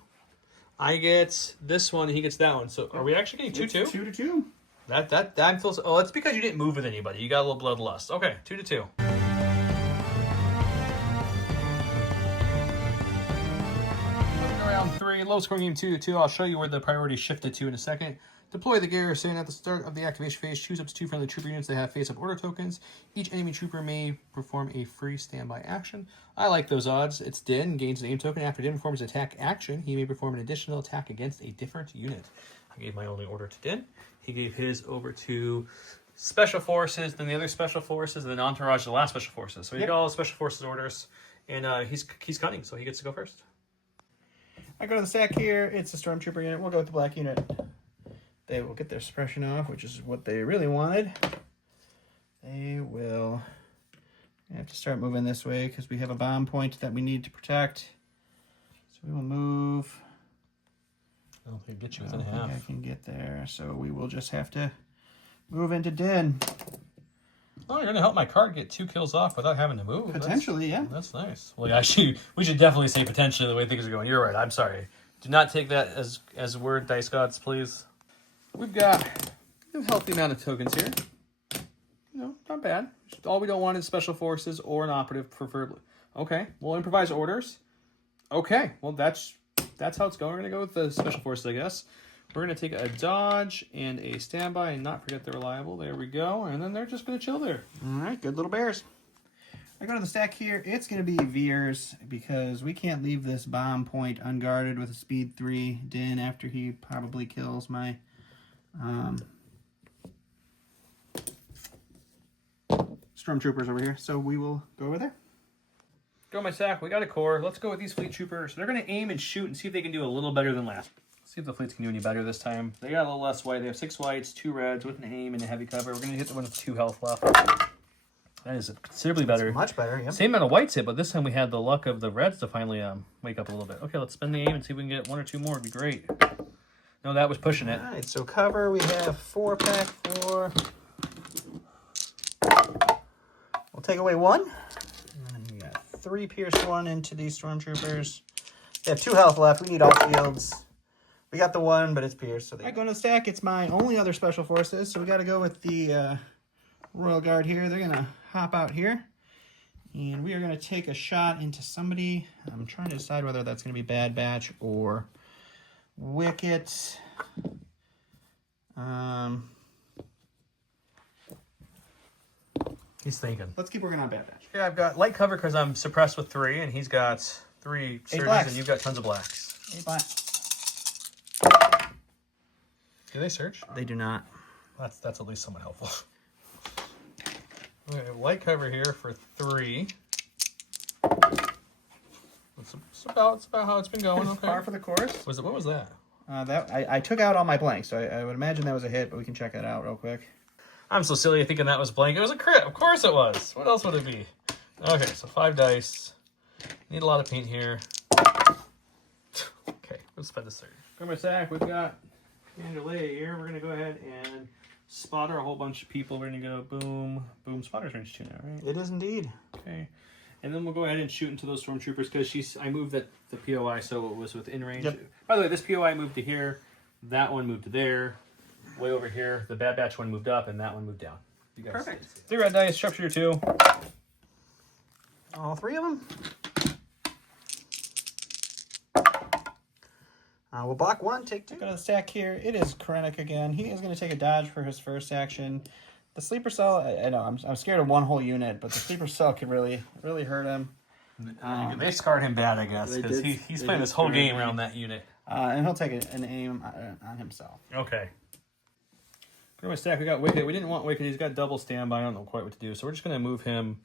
I get this one, and he gets that one. So, are we actually getting 2-2? 2-2. That feels... Oh, it's because you didn't move with anybody. You got a little bloodlust. Okay, 2-2. Round 3, low scoring game 2-2. I'll show you where the priority shifted to in a second. Deploy the garrison at the start of the activation phase. Choose up to 2 friendly trooper units that have face-up order tokens. Each enemy trooper may perform a free standby action. I like those odds. It's Din, gains an aim token. After Din performs attack action, he may perform an additional attack against a different unit. I gave my only order to Din. He gave his over to Special Forces, then the other Special Forces, and then Entourage, the last Special Forces. So he got all the Special Forces orders, and he's cunning, so he gets to go first. I go to the stack here. It's a Stormtrooper unit. We'll go with the black unit. They will get their suppression off, which is what they really wanted. They will have to start moving this way because we have a bomb point that we need to protect. So we will move. I don't think I get you I within don't half. think I can get there. So we will just have to move into Din. Oh, you're going to help my card get 2 kills off without having to move. Potentially, yeah. That's nice. Well, actually, we should definitely say potentially the way things are going. You're right. I'm sorry. Do not take that as word, dice gods, please. We've got a healthy amount of tokens here. Not bad. All we don't want is Special Forces or an operative, preferably. Okay, we'll improvise orders. Okay, well, that's how it's going. We're going to go with the Special Forces, I guess. We're going to take a dodge and a standby and not forget they're reliable. There we go. And then they're just going to chill there. All right, good little bears. I go to the stack here. It's going to be Veers because we can't leave this bomb point unguarded with a speed 3 Din after he probably kills my Stormtroopers over here. So we will go over there. Go my sack. We got a core. Let's go with these fleet troopers. They're going to aim and shoot and see if they can do a little better than last. See if the fleets can do any better this time. They got a little less white. They have 6 whites, 2 reds with an aim and a heavy cover. We're going to hit the one with 2 health left. That is considerably better. That's much better, yep. Same amount of whites hit, but this time we had the luck of the reds to finally wake up a little bit. Okay, let's spend the aim and see if we can get 1 or 2 more. It'd be great. No, that was pushing it. All right, so cover, we have 4 pack 4. We'll take away 1. And we got 3 pierce 1 into these Stormtroopers. They have 2 health left. We need all shields. We got the 1, but it's pierced. So I go into the stack. It's my only other Special Forces, so we got to go with the Royal Guard here. They're going to hop out here. And we are going to take a shot into somebody. I'm trying to decide whether that's going to be Bad Batch or Wicket. He's thinking. Let's keep working on Bad Batch. Yeah, I've got light cover because I'm suppressed with 3, and he's got 3 surges, blacks. and you've got tons of blacks. 8 black. Do they search? They do not. That's at least somewhat helpful. Okay, light cover here for 3. It's about how it's been going. Okay. Par for the course. What was that? I took out all my blanks, so I would imagine that was a hit, but we can check that out real quick. I'm so silly thinking that was blank. It was a crit. Of course it was. What else would it be? Okay, so 5 dice. Need a lot of paint here. Okay, let's spend this 30. Go my sack. We've got Leia here. We're gonna go ahead and spotter a whole bunch of people. We're gonna go boom, boom. Spotter's range 2 now, right? It is indeed. Okay. And then we'll go ahead and shoot into those Stormtroopers because I moved the POI so it was within range. Yep. By the way, this POI moved to here. That one moved to there. Way over here. The Bad Batch one moved up and that one moved down. You guys Perfect. 3 red dice, sharpshooter 2. All 3 of them. We'll block 1, take 2. Go to the stack here. It is Krennic again. He is going to take a dodge for his first action. The sleeper cell, I know, I'm scared of one whole unit, but the sleeper cell could really hurt him. They scarred him bad, I guess, because he's playing this whole game around that unit. And he'll take an aim on himself. Okay. Put my stack. We got Wicked. We didn't want Wicked. He's got double standby. I don't know quite what to do, so we're just going to move him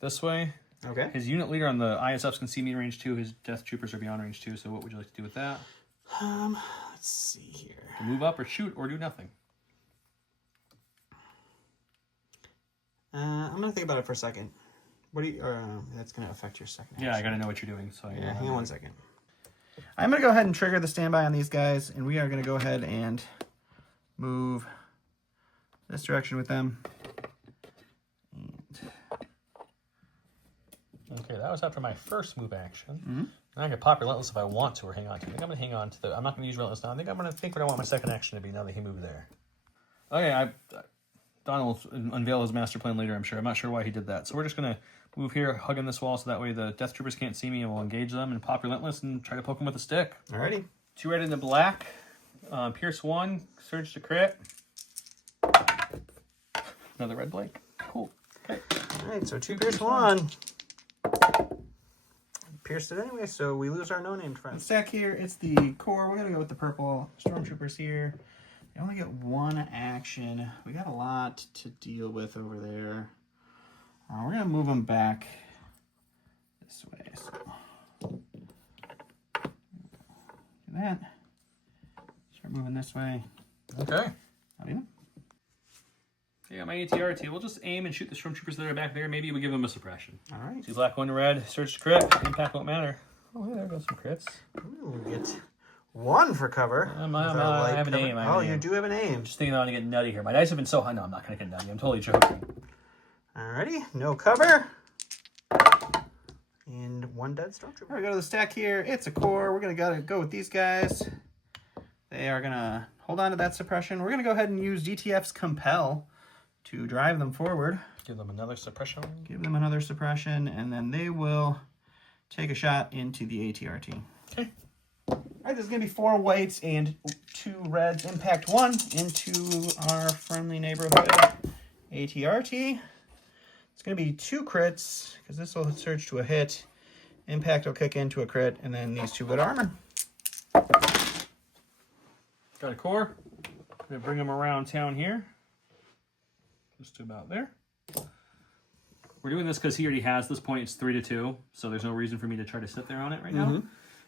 this way. Okay. His unit leader on the ISFs can see me in range 2. His Death Troopers are beyond range 2, so what would you like to do with that? Let's see here. Move up or shoot or do nothing. I'm gonna think about it for a second. What do you? That's gonna affect your second. Yeah, I gotta know what you're doing. So yeah, hang on 1 second. I'm gonna go ahead and trigger the standby on these guys, and we are gonna go ahead and move this direction with them. Okay, that was after my first move action. I can pop Relentless if I want to, or hang on to. I think I'm gonna hang on to the. I'm not gonna use Relentless now. I think I'm gonna think what I want my second action to be now that he moved there. Okay, Donald will unveil his master plan later, I'm sure. I'm not sure why he did that. So we're just going to move here, hugging this wall, so that way the Death Troopers can't see me, and we'll engage them and pop Relentless and try to poke them with a stick. Alrighty. 2 red in the black. Pierce 1. Surge to crit. Another red blank. Cool. Okay. Alright, so 2 Pierce 1. Pierced it anyway, so we lose our no-named friend. The stack here, it's the core. We're going to go with the purple. Stormtroopers here. They only get 1 action. We got a lot to deal with over there. We're going to move them back this way. So do that. Start moving this way. Okay. Not even. Yeah, my ATRT. We'll just aim and shoot the Stormtroopers that are back there. Maybe we give them a suppression. All right. 2 black, 1 red. Surge to crit. Impact won't matter. Oh, yeah, there goes some crits. Ooh, we get 1 for cover. I have an aim. You do have an aim. Just thinking I want to get nutty here. My dice have been so high. No, I'm not going to get nutty. I'm totally joking. Alrighty, no cover. And 1 dead Stormtrooper. All right, go to the stack here. It's a core. We're going to go with these guys. They are going to hold on to that suppression. We're going to go ahead and use DTF's Compel to drive them forward. Give them another suppression. Give them another suppression, and then they will take a shot into the ATRT. Okay. All right, there's going to be 4 whites and 2 reds. Impact 1 into our friendly neighborhood ATRT. It's going to be 2 crits, because this will surge to a hit. Impact will kick into a crit, and then these 2 good armor. Got a core. I'm going to bring them around town here. Just to about there. We're doing this because he already has this point. It's 3-2, so there's no reason for me to try to sit there on it right now.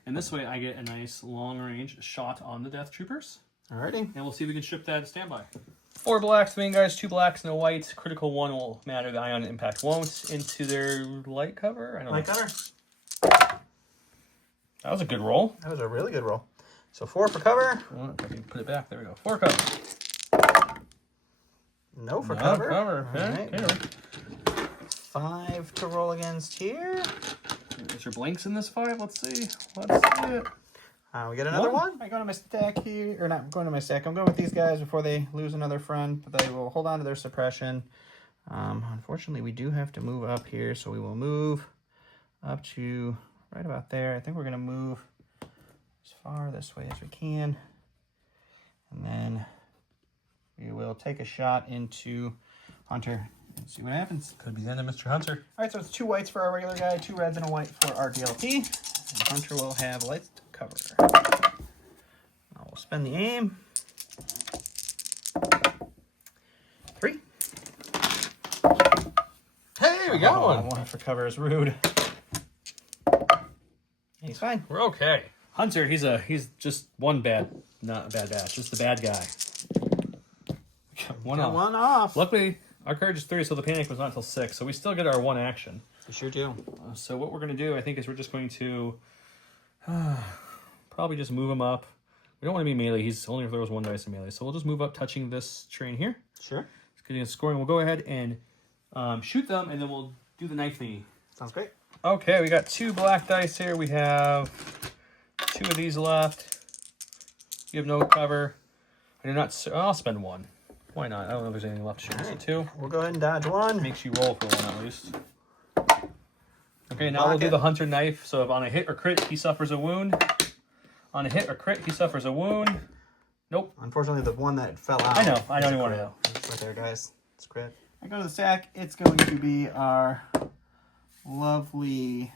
And this way I get a nice long-range shot on the Death Troopers. Alrighty. And we'll see if we can strip that standby. 4 blacks, the main guys, 2 blacks, no whites. Critical 1 will matter. The ion impact won't. Into their light cover. I don't know. Cover. That was a good roll. That was a really good roll. So 4 for cover. Well, if I can put it back. There we go. 4 cover. No for cover. Okay. Right. 5 to roll against here. Is there blanks in this 5? Let's see. Let's see it. We get another 1. I go to my stack here, or not going to my stack. I'm going with these guys before they lose another friend, but they will hold on to their suppression. Unfortunately, we do have to move up here, so we will move up to right about there. I think we're going to move as far this way as we can, and then we will take a shot into Hunter and see what happens. Could be the end of Mr. Hunter. All right, so it's 2 whites for our regular guy, 2 reds and a white for our DLT. And Hunter will have light cover. I will spend the aim. 3. Hey, we got one. 1 for cover is rude. He's fine. We're okay. Hunter, he's just one bad, not a bad batch, just the bad guy. One off. 1 off. Luckily, our courage is 3, so the panic was not until 6, so we still get our 1 action. You sure do. So what we're going to do, I think, is we're just going to probably just move him up. We don't want to be melee. He's only if there was 1 dice in melee. So we'll just move up, touching this train here. Sure. It's getting a scoring. We'll go ahead and shoot them, and then we'll do the knife thingy. Sounds great. Okay, we got 2 black dice here. We have 2 of these left. You have no cover. I do not. I'll spend 1. Why not? I don't know if there's anything left to shoot. Right. So 2. We'll go ahead and dodge 1. Makes you roll for 1 at least. Okay, now we'll do the Hunter knife. So if on a hit or crit, he suffers a wound. On a hit or crit, he suffers a wound. Nope. Unfortunately, the one that fell out. I know. I don't even want to know. It's right there, guys. It's crit. I go to the stack. It's going to be our lovely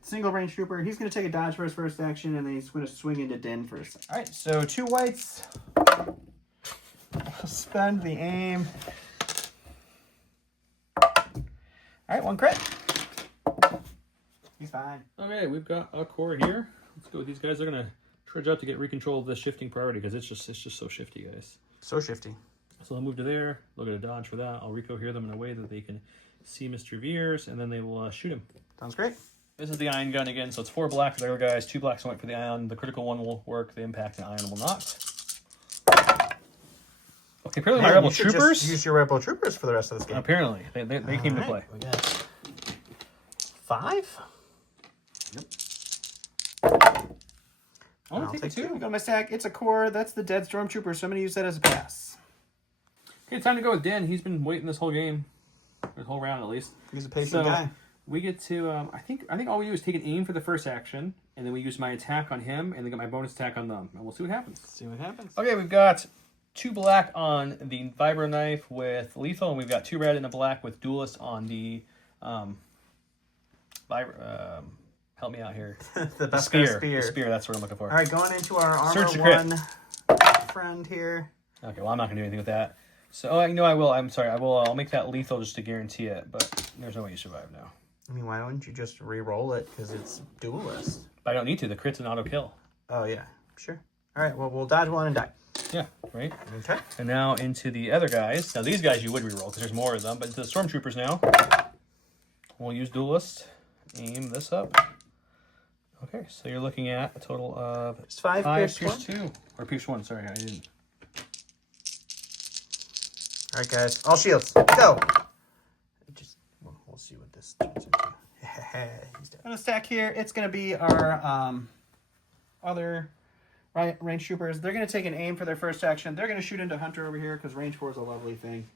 single range trooper. He's going to take a dodge for his first action, and then he's going to swing into Din first. All right, so 2 whites. Spend the aim. All right, 1 crit. He's fine. Okay, we've got a core here. Let's go with these guys. They're gonna trudge up to get recontrol of the shifting priority because it's just so shifty, guys. So shifty. So they'll move to there. They'll get a dodge for that. I'll reco-hear them in a way that they can see Mr. Veers, and then they will shoot him. Sounds great. This is the ion gun again, so it's 4 black for the other guys, 2 blacks went for the ion. The critical one will work, the impact and ion will not. Okay, apparently my rebel troopers. Just use your rebel troopers for the rest of this game. Apparently, they came to play. We got 5. Yep. I'll take 2. We got my stack. It's a core. That's the dead stormtrooper, so I'm going to use that as a pass. Okay, time to go with Din. He's been waiting this whole game, this whole round at least. He's a patient guy. We get to, I think all we do is take an aim for the first action, and then we use my attack on him, and then get my bonus attack on them, and we'll see what happens. Okay, we've got 2 black on the vibro knife with lethal, and we've got 2 red and a black with duelist on the help me out here. the spear. The spear, that's what I'm looking for. All right, going into our armor Search 1 friend here. Okay, well, I'm not going to do anything with that. So, you know, I will. I'm sorry. I'll make that lethal just to guarantee it, but there's no way you survive now. I mean, why don't you just re-roll it? Because it's duelist. But I don't need to. The crit's an auto kill. Oh, yeah. Sure. All right, well, we'll dodge 1 and die. Yeah, right? Okay. And now into the other guys. Now, these guys you would re-roll because there's more of them, but into the stormtroopers now. We'll use duelist. Aim this up. Okay, so you're looking at a total of... It's 5 Pierce 2. Or Pierce 1, sorry, I didn't... All right, guys. All shields. Go. We'll see what this turns into. He's dead. On a stack here, it's going to be our other range troopers. They're going to take an aim for their first action. They're going to shoot into Hunter over here because range 4 is a lovely thing.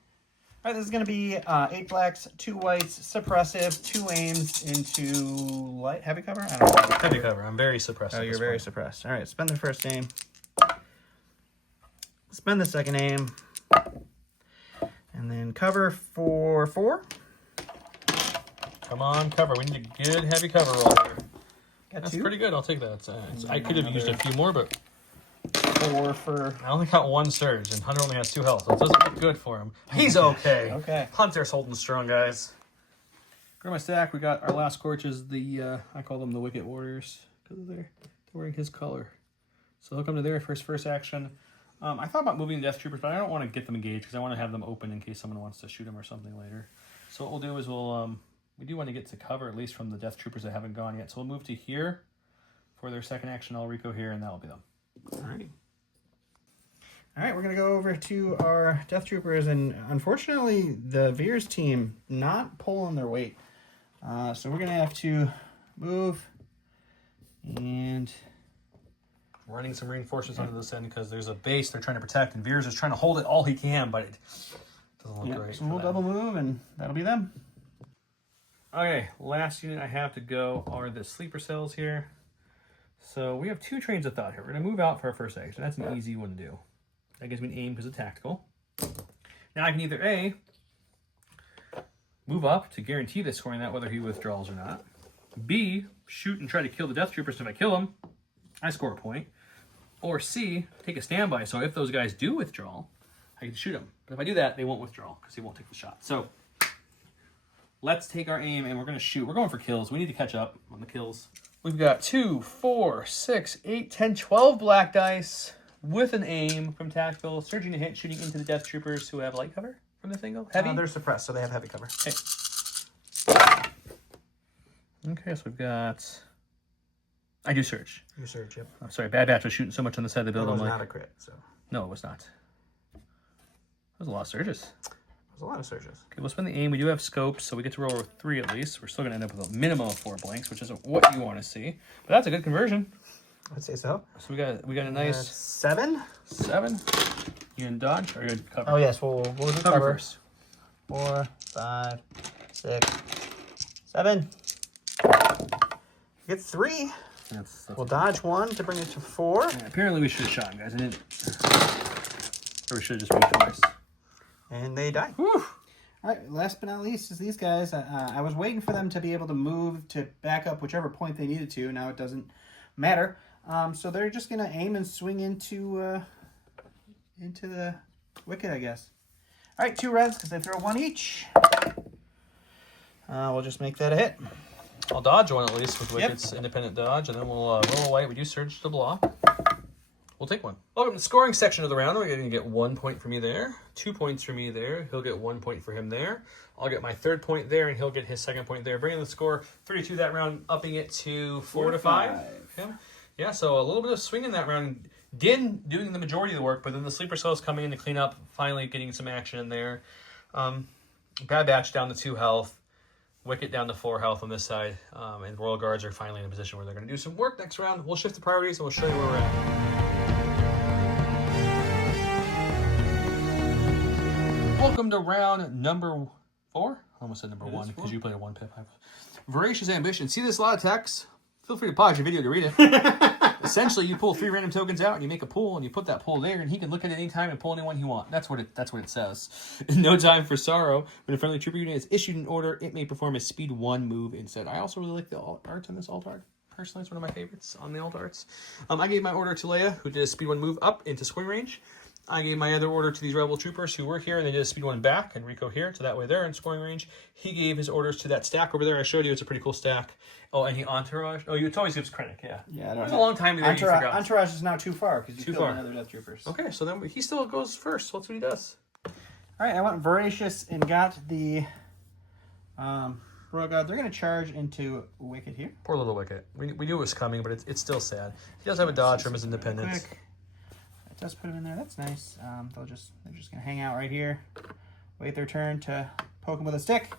All right, this is going to be 8 blacks, 2 whites, suppressive, 2 aims into light, heavy cover? I don't know. Heavy cover. I'm very suppressed. Oh, you're very suppressed. All right, spend the first aim. Spend the second aim. And then cover for 4. Come on, cover. We need a good heavy cover roll here. That's 2. pretty good. I'll take that. I could have used a few more, but 4 for... I only got 1 surge, and Hunter only has 2 health, so it doesn't look good for him. He's okay. Okay. Hunter's holding strong, guys. Grab my stack. We got our last core, which is the, I call them the Wicked Warriors, because they're wearing his color. So he'll come to there for his first action. I thought about moving the Death Troopers, but I don't want to get them engaged, because I want to have them open in case someone wants to shoot them or something later. So what we'll do is we do want to get to cover, at least from the Death Troopers that haven't gone yet. So we'll move to here for their second action. I'll Rico here, and that'll be them. Alrighty. Alright, we're going to go over to our Death Troopers, and unfortunately, the Veers team not pulling their weight. So we're going to have to move, and... Running some reinforcements onto this end because there's a base they're trying to protect, and Veers is trying to hold it all he can, but it doesn't look great. So we'll double move, and that'll be them. Okay, last unit I have to go are the sleeper cells here. So we have 2 trains of thought here. We're going to move out for our first action. That's an easy one to do. That gives me an aim because it's tactical. Now I can either A, move up to guarantee the scoring that whether he withdraws or not. B, shoot and try to kill the Death Troopers. If I kill them, I score a point. Or C, take a standby, so if those guys do withdraw, I can shoot them. But if I do that, they won't withdraw, because he won't take the shot. So, let's take our aim, and we're going to shoot. We're going for kills. We need to catch up on the kills. We've got 2, 4, 6, 8, 10, 12 black dice with an aim from tactical, surging to hit, shooting into the Death Troopers who have light cover from this angle. Heavy? They're suppressed, so they have heavy cover. Okay, so we've got... I do surge. You surge, yep. I'm sorry, Bad Batch was shooting so much on the side of the building. It was not a crit, so... No, it was not. That was a lot of surges. It was a lot of surges. Okay, we'll spend the aim. We do have scopes, so we get to roll with 3 at least. We're still going to end up with a minimum of 4 blanks, which isn't what you want to see. But that's a good conversion. I'd say so. So we got a nice 7. 7. You gonna dodge or you gonna cover? Oh yes, we'll do cover first. 4, 5, 6, 7. Get 3. That's We'll dodge 1 to bring it to 4. yeah, apparently we should have shot him, guys. I didn't. Or we should have just moved twice. And they die. Whew. All right, last but not least is these guys. I was waiting for them to be able to move to back up whichever point they needed to. Now it doesn't matter. So they're just going to aim and swing into the wicket, I guess. All right, 2 reds because they throw 1 each. We'll just make that a hit. I'll dodge one at least with Wicket's independent dodge, and then we'll roll a white. We do surge to block. We'll take 1. Welcome to the scoring section of the round. We're going to get 1 point for me there, 2 points for me there. He'll get 1 point for him there. I'll get my 3rd point there, and he'll get his 2nd point there. Bringing the score 32 that round, upping it to 4 to 5. Yeah, so a little bit of swing in that round. Din doing the majority of the work, but then the sleeper cells coming in to clean up, finally getting some action in there. Bad Batch down to 2 health. Wicket down to 4 health on this side. And Royal Guards are finally in a position where they're going to do some work next round. We'll shift the priorities and we'll show you where we're at. Welcome to round number 4. I almost said number 1 because you played a 1 pip. Voracious Ambition. See this a lot of text? Feel free to pause your video to read it. Essentially, you pull 3 random tokens out and you make a pool and you put that pool there and he can look at it anytime and pull anyone he wants. That's what it says. No time for sorrow. When a friendly trooper unit is issued an order, it may perform a speed 1 move instead. I also really like the alt art on this alt art. Personally, it's one of my favorites on the alt arts. I gave my order to Leia, who did a speed 1 move up into swing range. I gave my other order to these rebel troopers who were here, and they did a speed 1 back, and Rico here, so that way they're in scoring range. He gave his orders to that stack over there. I showed you it's a pretty cool stack. Oh, and he entourage. Oh, it always gives Krennic, yeah. Yeah, it was a long time ago. Entourage is now too far because you killed another Death Troopers. Okay, so then he still goes first. So let's see what he does. All right, I went Voracious and got the Royal Guard. They're going to charge into Wicket here. Poor little Wicket. We knew it was coming, but it's still sad. He does have a dodge from his independence. Quick. That does put him in there. That's nice. They're just going to hang out right here, wait their turn to poke him with a stick,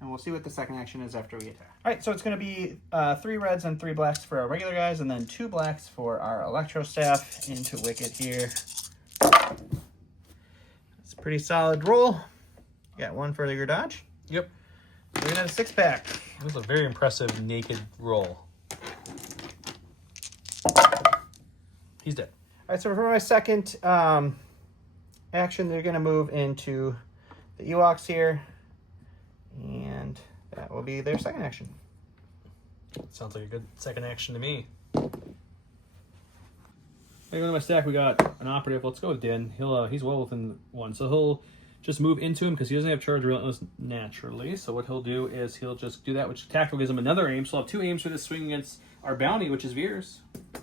and we'll see what the second action is after we attack. All right, so it's going to be 3 reds and 3 blacks for our regular guys, and then 2 blacks for our Electro Staff into Wicket here. It's a pretty solid roll. You got 1 for your dodge. Yep. We're gonna have a 6-pack. It was a very impressive naked roll. He's dead. All right, so for my second action, they're gonna move into the Ewoks here, and that will be their second action. Sounds like a good second action to me. Hey, go to my stack. We got an operative. Let's go with Din. He's well within 1, so he'll just move into him because he doesn't have charge relentless naturally. So what he'll do is he'll just do that, which tactical gives him another aim. So I'll have 2 aims for this swing against our bounty, which is Veers.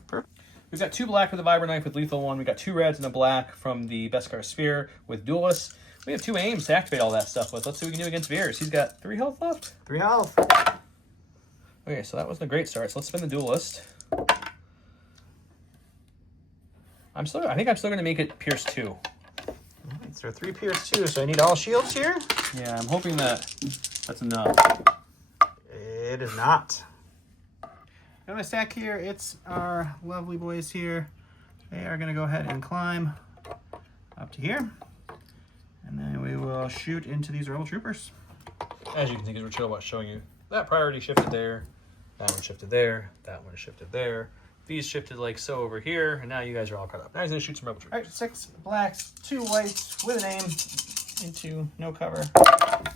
Perfect. We've got 2 black with a Vibra Knife with lethal 1. We got 2 reds and a black from the Beskar Sphere with Duelist. We have 2 aims to activate all that stuff with. Let's see what we can do against Veers. He's got 3 health left. 3 health. Okay, so that wasn't a great start. So let's spin the Duelist. I think I'm still going to make it Pierce 2. Right, so 3 Pierce 2, so I need all shields here? Yeah, I'm hoping that's enough. It is not. Got my stack here. It's our lovely boys here. They are going to go ahead and climb up to here. And then we will shoot into these rebel troopers. As you can see, because we're chill about showing you, that priority shifted there, that one shifted there, that one shifted there. These shifted like so over here, and now you guys are all caught up. Now he's going to shoot some rebel troopers. All right, 6 blacks, 2 whites with an aim into no cover.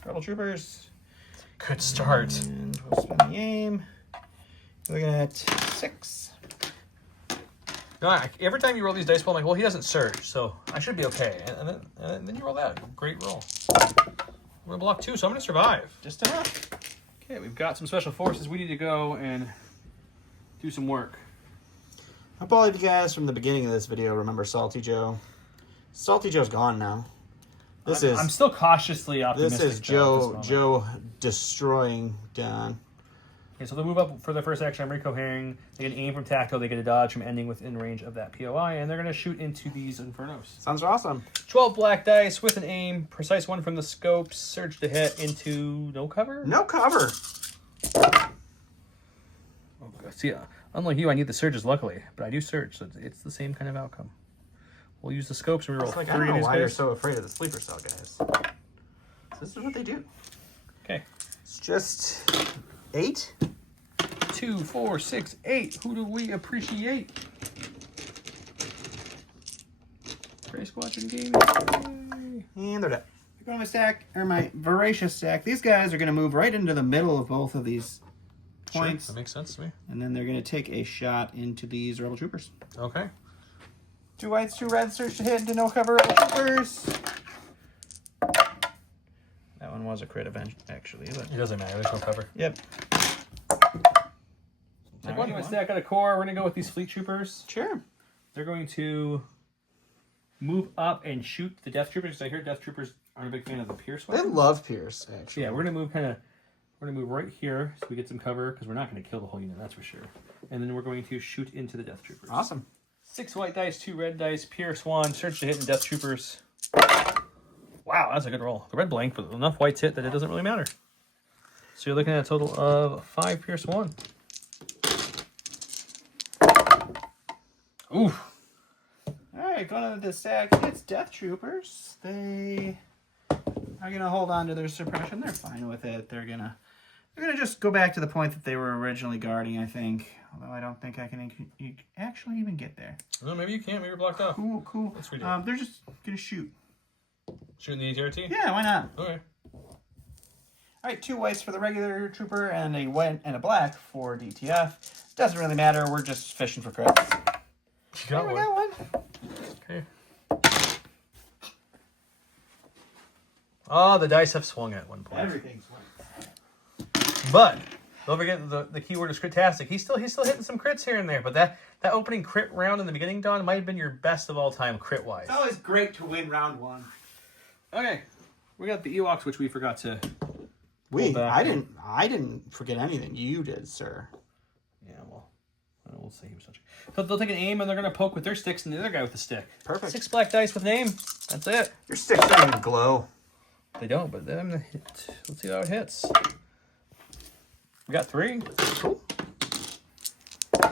Rebel troopers. Good start. And we'll spin the aim. Looking at 6. No, every time you roll these dice, I'm like, well, he doesn't surge, so I should be okay. And then you roll that. Great roll. We're going to block 2, so I'm going to survive. Just enough. Okay, we've got some special forces. We need to go and do some work. I hope all of you guys from the beginning of this video remember Salty Joe. Salty Joe's gone now. I'm still cautiously optimistic. This is Joe destroying Don. Okay, so they'll move up for the first action. I'm Rico-Herring. They get an aim from tactical. They get a dodge from ending within range of that POI, and they're going to shoot into these Infernos. Sounds awesome. 12 black dice with an aim. Precise 1 from the scopes. Surge to hit into no cover? No cover. See, unlike you, I need the surges, luckily. But I do surge, so it's the same kind of outcome. We'll use the scopes and we roll 3 I don't know of these why guys. you're so afraid of the sleeper cell, guys. This is what they do. Okay. It's just 8. 2, 4, 6, 8. Who do we appreciate? Gray Squadron game. And they're dead. I go to my stack, or my voracious stack. These guys are going to move right into the middle of both of these points. Sure, that makes sense to me. And then they're going to take a shot into these rebel troopers. Okay. 2 whites, 2 reds, search to hit into no cover rebel troopers. That one was a crit event, actually. But... It doesn't matter. There's no cover. Yep. Take one of my stack out of core. We're going to go with these fleet troopers. Sure. They're going to move up and shoot the Death Troopers, because I hear Death Troopers aren't a big fan of the Pierce They weapon. love Pierce, actually. Yeah, we're gonna move right here so we get some cover, because we're not gonna kill the whole unit, that's for sure. And then we're going to shoot into the Death Troopers. Awesome. 6 white dice, 2 red dice, Pierce 1, search to hit in Death Troopers. Wow, that's a good roll. The red blank, but enough whites hit that it doesn't really matter. So you're looking at a total of 5 Pierce 1. Oof. Alright, going into the stack, it's Death Troopers. They are gonna hold on to their suppression. They're fine with it. They're gonna just go back to the point that they were originally guarding, I think. Although I don't think I can actually even get there. No, maybe you can't. Maybe you're blocked off. Cool. Let's redo it. They're just gonna shoot. Shooting the ATRT? Yeah, why not? Okay. Alright, 2 whites for the regular trooper and a white and a black for DTF. Doesn't really matter, we're just fishing for crits. You got We one. got one. Okay. Oh, the dice have swung at one point. Everything's one. But don't forget the keyword is critastic. He's still hitting some crits here and there. But that opening crit round in the beginning, Don, might have been your best of all time crit wise. It's always great to win round 1. Okay, we got the Ewoks, which we forgot to... I didn't forget anything. You did, sir. Yeah, well, we'll say he was such a... So they'll take an aim, and they're going to poke with their sticks, and the other guy with the stick. Perfect. 6 black dice with an aim. That's it. Your sticks don't even glow. They don't, but then I'm going to hit. Let's see how it hits. We got 3. Cool. You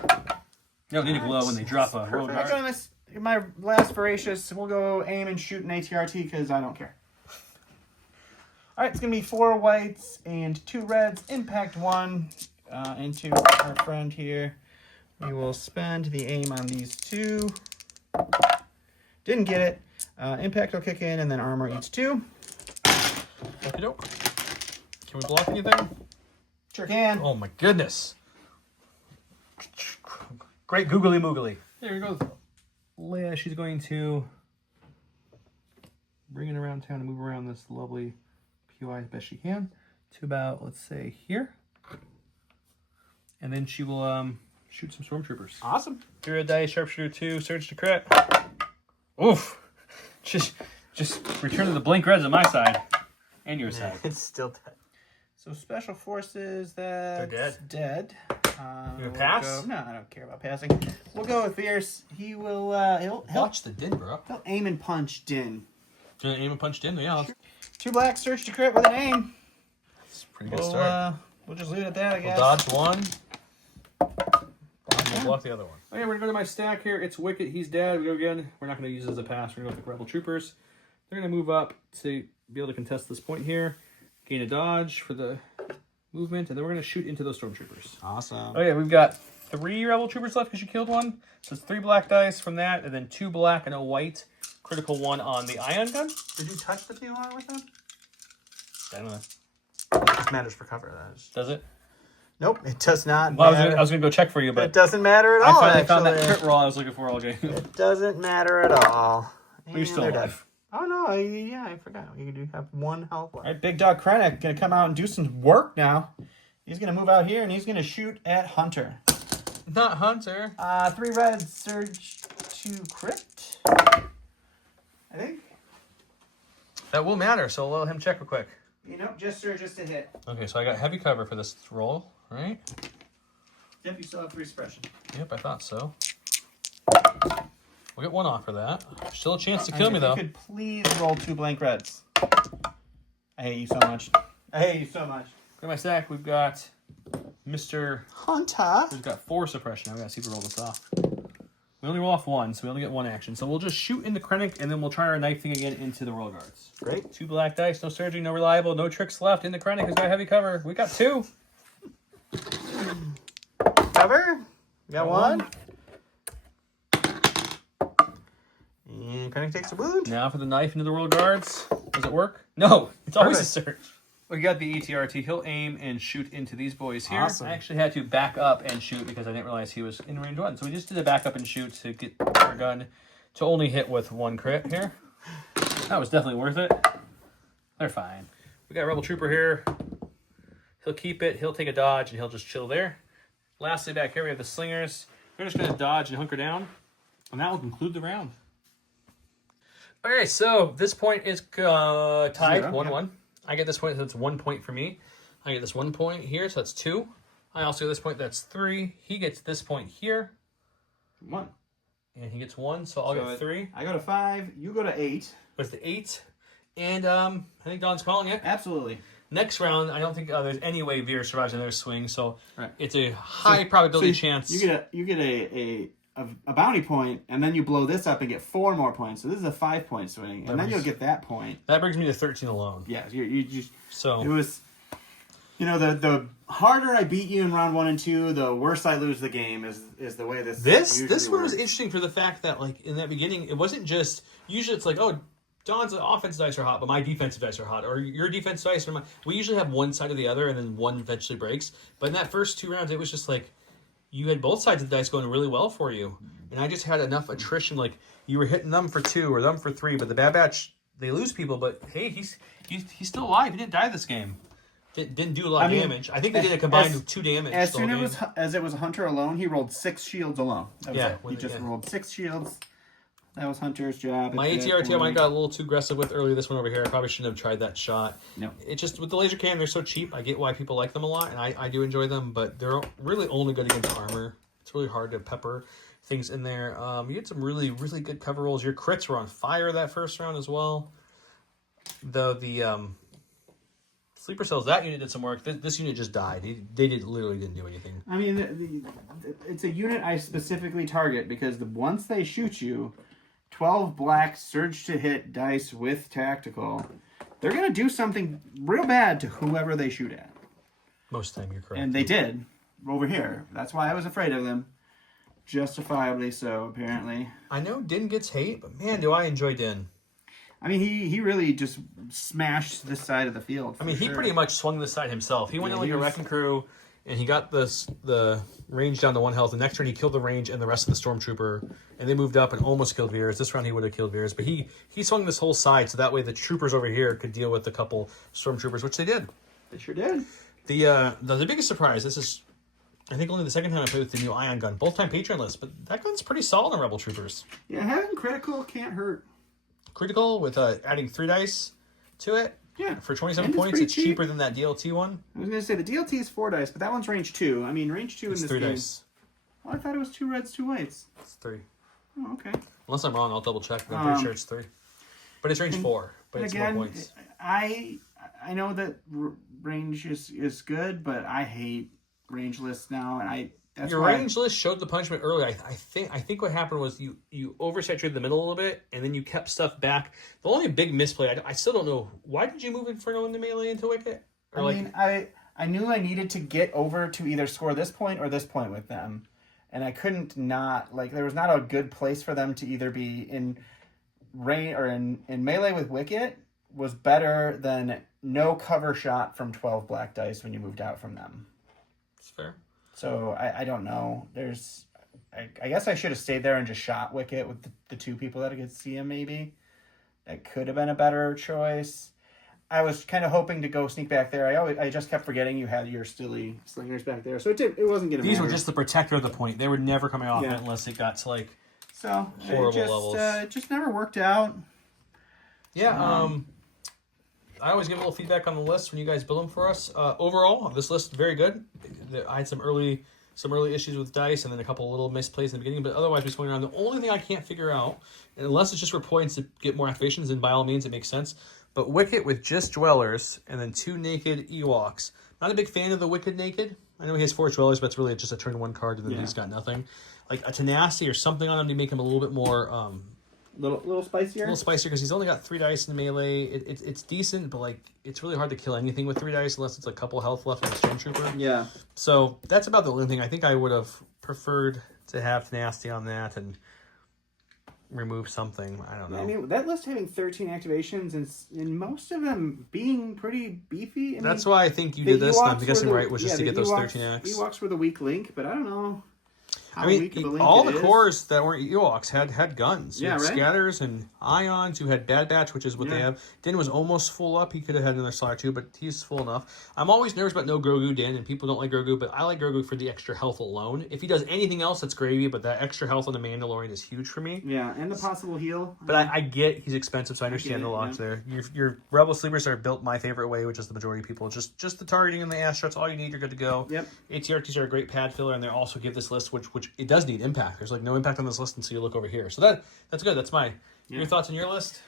don't need to glow when they drop a roll Perfect. guard. My last voracious, we'll go aim and shoot an ATRT because I don't care. All right, it's going to be 4 whites and 2 reds. Impact 1 into our friend here. We will spend the aim on these 2. Didn't get it. Impact will kick in, and then armor eats 2. Okey doke. Can we block anything? Sure can. Oh my goodness. Great googly moogly. There goes Leia. She's going to bring it around town and move around this lovely POI as best she can to about, let's say, here. And then she will shoot some stormtroopers. Awesome. 3 red dice, sharpshooter 2, surge to crit. Oof. Just return to the blink reds on my side. And your side. It's still dead. So special forces, that's They're dead. You gonna pass? No, I don't care about passing. We'll go with Veers. He will. He'll Watch the din, bro. he'll aim and punch Din. Do you aim and punch din? Yeah, 2 black, search to crit with an aim. that's a pretty good start. We'll just leave it at that, I We'll guess. dodge one. We'll block the other one. Okay, we're going to go to my stack here. It's Wicket. He's dead. We go again. We're not going to use it as a pass. We're going to go with the Rebel Troopers. They're going to move up to be able to contest this point here. Gain a dodge for the movement. And then we're going to shoot into those Stormtroopers. Awesome. Okay, we've got 3 Rebel Troopers left because you killed one. So it's 3 black dice from that. And then 2 black and a white. Critical 1 on the ion gun. Did you touch the POI with them? I don't know. It just matters for cover. That is. Does it? Nope, it does not Well, matter. I was going to go check for you, but It doesn't matter at I all, finally found that actually. crit roll I was looking for all game. It doesn't matter at all. You're And still they're dead. alive. Oh, no, I forgot. You do have 1 health left. Right. All right, Big Dog Krennic going to come out and do some work now. He's going to move out here, and he's going to shoot at Hunter. Not Hunter. 3 reds, surge to crit. I think. That will matter, so we'll let him check real quick. You know, just surges to hit. Okay, so I got heavy cover for this roll, right? Yep, you still have 3 suppression. Yep, I thought so. We'll get 1 off for that. Still a chance to kill me, If though. you could please roll 2 blank reds. I hate you so much. I hate you so much. Got my stack. We've got Mr. Hunter. We've got 4 suppression. Now we got to see if we roll this off. We only roll off 1, so we only get 1 action. So we'll just shoot into Krennic, and then we'll try our knife thing again into the Royal Guards. Great. 2 black dice, no surging, no reliable, no tricks left. Into Krennic has got heavy cover. We got 2. Cover. Got 1. And Krennic takes the wound. Now for the knife into the royal guards. Does it work? No, it's always a search. We got the ETRT. He'll aim and shoot into these boys here. Awesome. I actually had to back up and shoot because I didn't realize he was in range 1. So we just did a back up and shoot to get our gun to only hit with 1 crit here. That was definitely worth it. They're fine. We got a Rebel Trooper here. He'll keep it. He'll take a dodge and he'll just chill there. Lastly, back here we have the slingers. They're just going to dodge and hunker down. And that will conclude the round. Okay, so this point is tied 1-1. I get this point, so that's 1 point for me. I get this 1 point here, so that's 2. I also get this point, that's 3. He gets this point here. 1. And he gets 1, so I'll get 3. I go to 5. You go to 8. With the 8. And I think Don's calling it. Absolutely. Next round, I don't think there's any way Veers survives another swing, so right. It's a high probability chance. You get a bounty point, and then you blow this up and get 4 more points. So this is a 5-point swing, and then you'll get that point. That brings me to 13 alone. Yeah, you just so it was. You know, the harder I beat you in round 1 and 2, the worse I lose the game. Is the way this one was interesting for the fact that like in that beginning, it wasn't just usually it's like Don's offensive dice are hot, but my defensive dice are hot, or your defensive dice are my. We usually have one side or the other, and then one eventually breaks. But in that first 2 rounds, it was just like. You had both sides of the dice going really well for you. And I just had enough attrition. Like, you were hitting them for 2 or them for 3. But the Bad Batch, they lose people. But, hey, he's still alive. He didn't die this game. Didn't do a lot of damage. I think they did a combined 2 damage. As soon as it was Hunter alone, he rolled 6 shields alone. That was it. He just rolled 6 shields. That was Hunter's job. My ATRT I might got a little too aggressive with earlier. This one over here, I probably shouldn't have tried that shot. No. It just, with the laser cannon, they're so cheap. I get why people like them a lot, and I do enjoy them, but they're really only good against armor. It's really hard to pepper things in there. You had some really, really good cover rolls. Your crits were on fire that first round as well. Though the sleeper cells, that unit did some work. This unit just died. They literally didn't do anything. I mean, it's a unit I specifically target because once they shoot you, 12 black surge to hit dice with tactical, they're going to do something real bad to whoever they shoot at. Most of the time, you're correct. And they did over here. That's why I was afraid of them. Justifiably so, apparently. I know Din gets hate, but man, do I enjoy Din. I mean, he really just smashed this side of the field. I mean, he pretty much swung this side himself. He went in like a wrecking crew, and he got the range down to 1 health. The next turn, he killed the range and the rest of the stormtrooper, and they moved up and almost killed Veers. This round, he would have killed Veers, but he swung this whole side, so that way the troopers over here could deal with a couple stormtroopers, which they did. They sure did. The biggest surprise, this is, I think, only the second time I played with the new ion gun. Both time Patreon list, but that gun's pretty solid on Rebel Troopers. Yeah, having critical can't hurt. Critical with adding 3 dice to it. Yeah. For 27 points, it's cheaper than that DLT one. I was going to say, the DLT is 4 dice, but that one's range 2. I mean, range 2 It's in this 3 game. dice. Well, I thought it was 2 reds, 2 whites. It's 3. Oh, okay. Unless I'm wrong, I'll double check, but I'm pretty sure it's 3. But it's range 4, but it's again, more points. I know that range is good, but I hate range lists now, and that's Your why range list showed the punishment earlier. I think what happened was you oversaturated the middle a little bit, and then you kept stuff back. The only big misplay, I still don't know, why did you move Inferno into melee into Wicket? I knew I needed to get over to either score this point or this point with them, and I couldn't not, like, there was not a good place for them to either be in range or in melee with Wicket was better than no cover shot from 12 black dice when you moved out from them. It's fair. So I don't know. I guess I should have stayed there and just shot Wicket with the 2 people that could see him. Maybe that could have been a better choice. I was kind of hoping to go sneak back there. I just kept forgetting you had your Stilly slingers back there, so it wasn't going to. These were just the protector of the point. They were never coming off it unless it got to like horrible levels. It just never worked out. Yeah. I always give a little feedback on the list when you guys build them for us. Overall, this list is very good. I had some early issues with dice and then a couple little misplays in the beginning, but otherwise just going around. The only thing I can't figure out, and unless it's just for points to get more activations, and by all means it makes sense, but Wicket with just Dwellers and then 2 naked Ewoks. Not a big fan of the Wicket naked. I know he has 4 Dwellers, but it's really just a turn 1 card and then he's got nothing. Like a Tenacity or something on him to make him a little bit more... little spicier? A little spicier because he's only got 3 dice in melee. It's decent, but like it's really hard to kill anything with 3 dice unless it's a couple health left on the Stormtrooper. Yeah. So that's about the only thing. I think I would have preferred to have Tenacity on that and remove something. I don't know. I mean, that list having 13 activations and most of them being pretty beefy. That's why I think you did this. And I'm guessing right was just to get those 13 acts. Ewoks were the weak link, but I don't know how I mean, weak of a link all it the is. cores that weren't Ewoks had guns. You Yeah, had right? Scatters and Ions. You had Bad Batch, which is what they have. Din was almost full up. He could have had another slot or two, but he's full enough. I'm always nervous about no Grogu Din, and people don't like Grogu, but I like Grogu for the extra health alone. If he does anything else, that's gravy, but that extra health on the Mandalorian is huge for me. Yeah, and the possible heal. But I get he's expensive, so I understand the logic there. Your Rebel Sleepers are built my favorite way, which is the majority of people. Just the targeting and the Astros, all you need, you're good to go. Yep. ATRTs are a great pad filler, and they also give this list, which it does need impact. There's like no impact on this list until you look over here. So that's good. That's your thoughts on your list?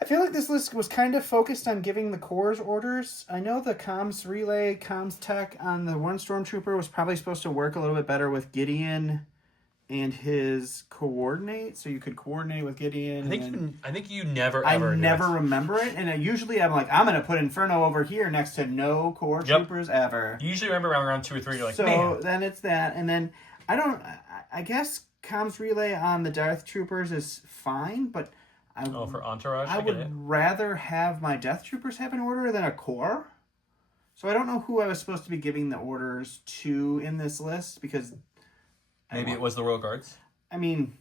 I feel like this list was kind of focused on giving the cores orders. I know the comms relay, comms tech on the one stormtrooper was probably supposed to work a little bit better with Gideon and his coordinate, so you could coordinate with Gideon. I think you never I ever. never remember it, and usually I'm like, I'm gonna put Inferno over here next to no core troopers ever. You usually remember around 2 or 3. You're like, so man. then it's that, and then I guess comms relay on the Death Troopers is fine, but For Entourage, I would rather have my Death Troopers have an order than a core. So I don't know who I was supposed to be giving the orders to in this list, because maybe it was the Royal Guards. I mean,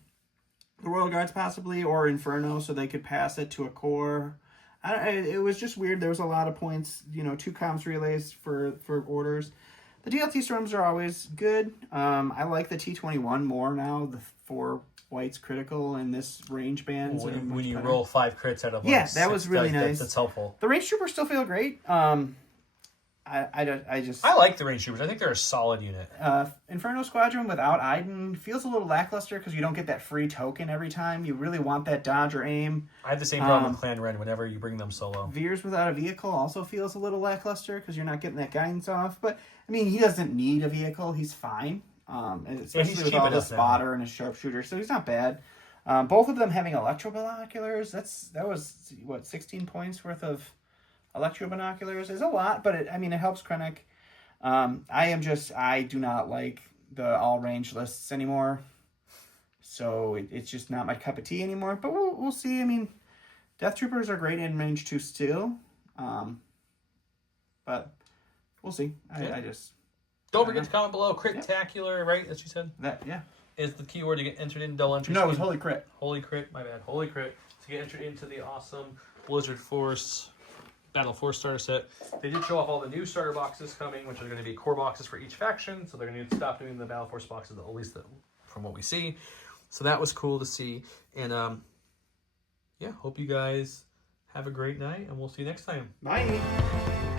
the Royal Guards possibly, or Inferno, so they could pass it to a core. It was just weird. There was a lot of points, 2 comms relays for orders. The DLT storms are always good. I like the T-21 more now. The 4 whites critical and this range bands. When you roll 5 crits out of that was really nice. That's helpful. The range troopers still feel great. I like the range troopers. I think they're a solid unit. Inferno Squadron without Iden feels a little lackluster because you don't get that free token every time. You really want that dodge or aim. I have the same problem with Clan Ren whenever you bring them solo. Veers without a vehicle also feels a little lackluster because you're not getting that guidance off. But, I mean, he doesn't need a vehicle. He's fine. And especially with all the spotter and his sharpshooter. So he's not bad. Both of them having electro binoculars. That was, 16 points worth of electro binoculars is a lot, but it helps Krennic. I do not like the all range lists anymore, so it's just not my cup of tea anymore. But we'll see. I mean, Death Troopers are great in range 2 still, but we'll see. I just don't forget to comment below. Crit-tacular, right? As you said. That is the keyword to get entered in double entry. No, it was Holy Crit. Holy Crit. My bad. Holy Crit to get entered into the awesome Blizzard Force Battle Force starter set. They did show off all the new starter boxes coming, which are going to be core boxes for each faction. So they're going to stop doing the Battle Force boxes, at least from what we see. So that was cool to see. And hope you guys have a great night, and we'll see you next time. Bye.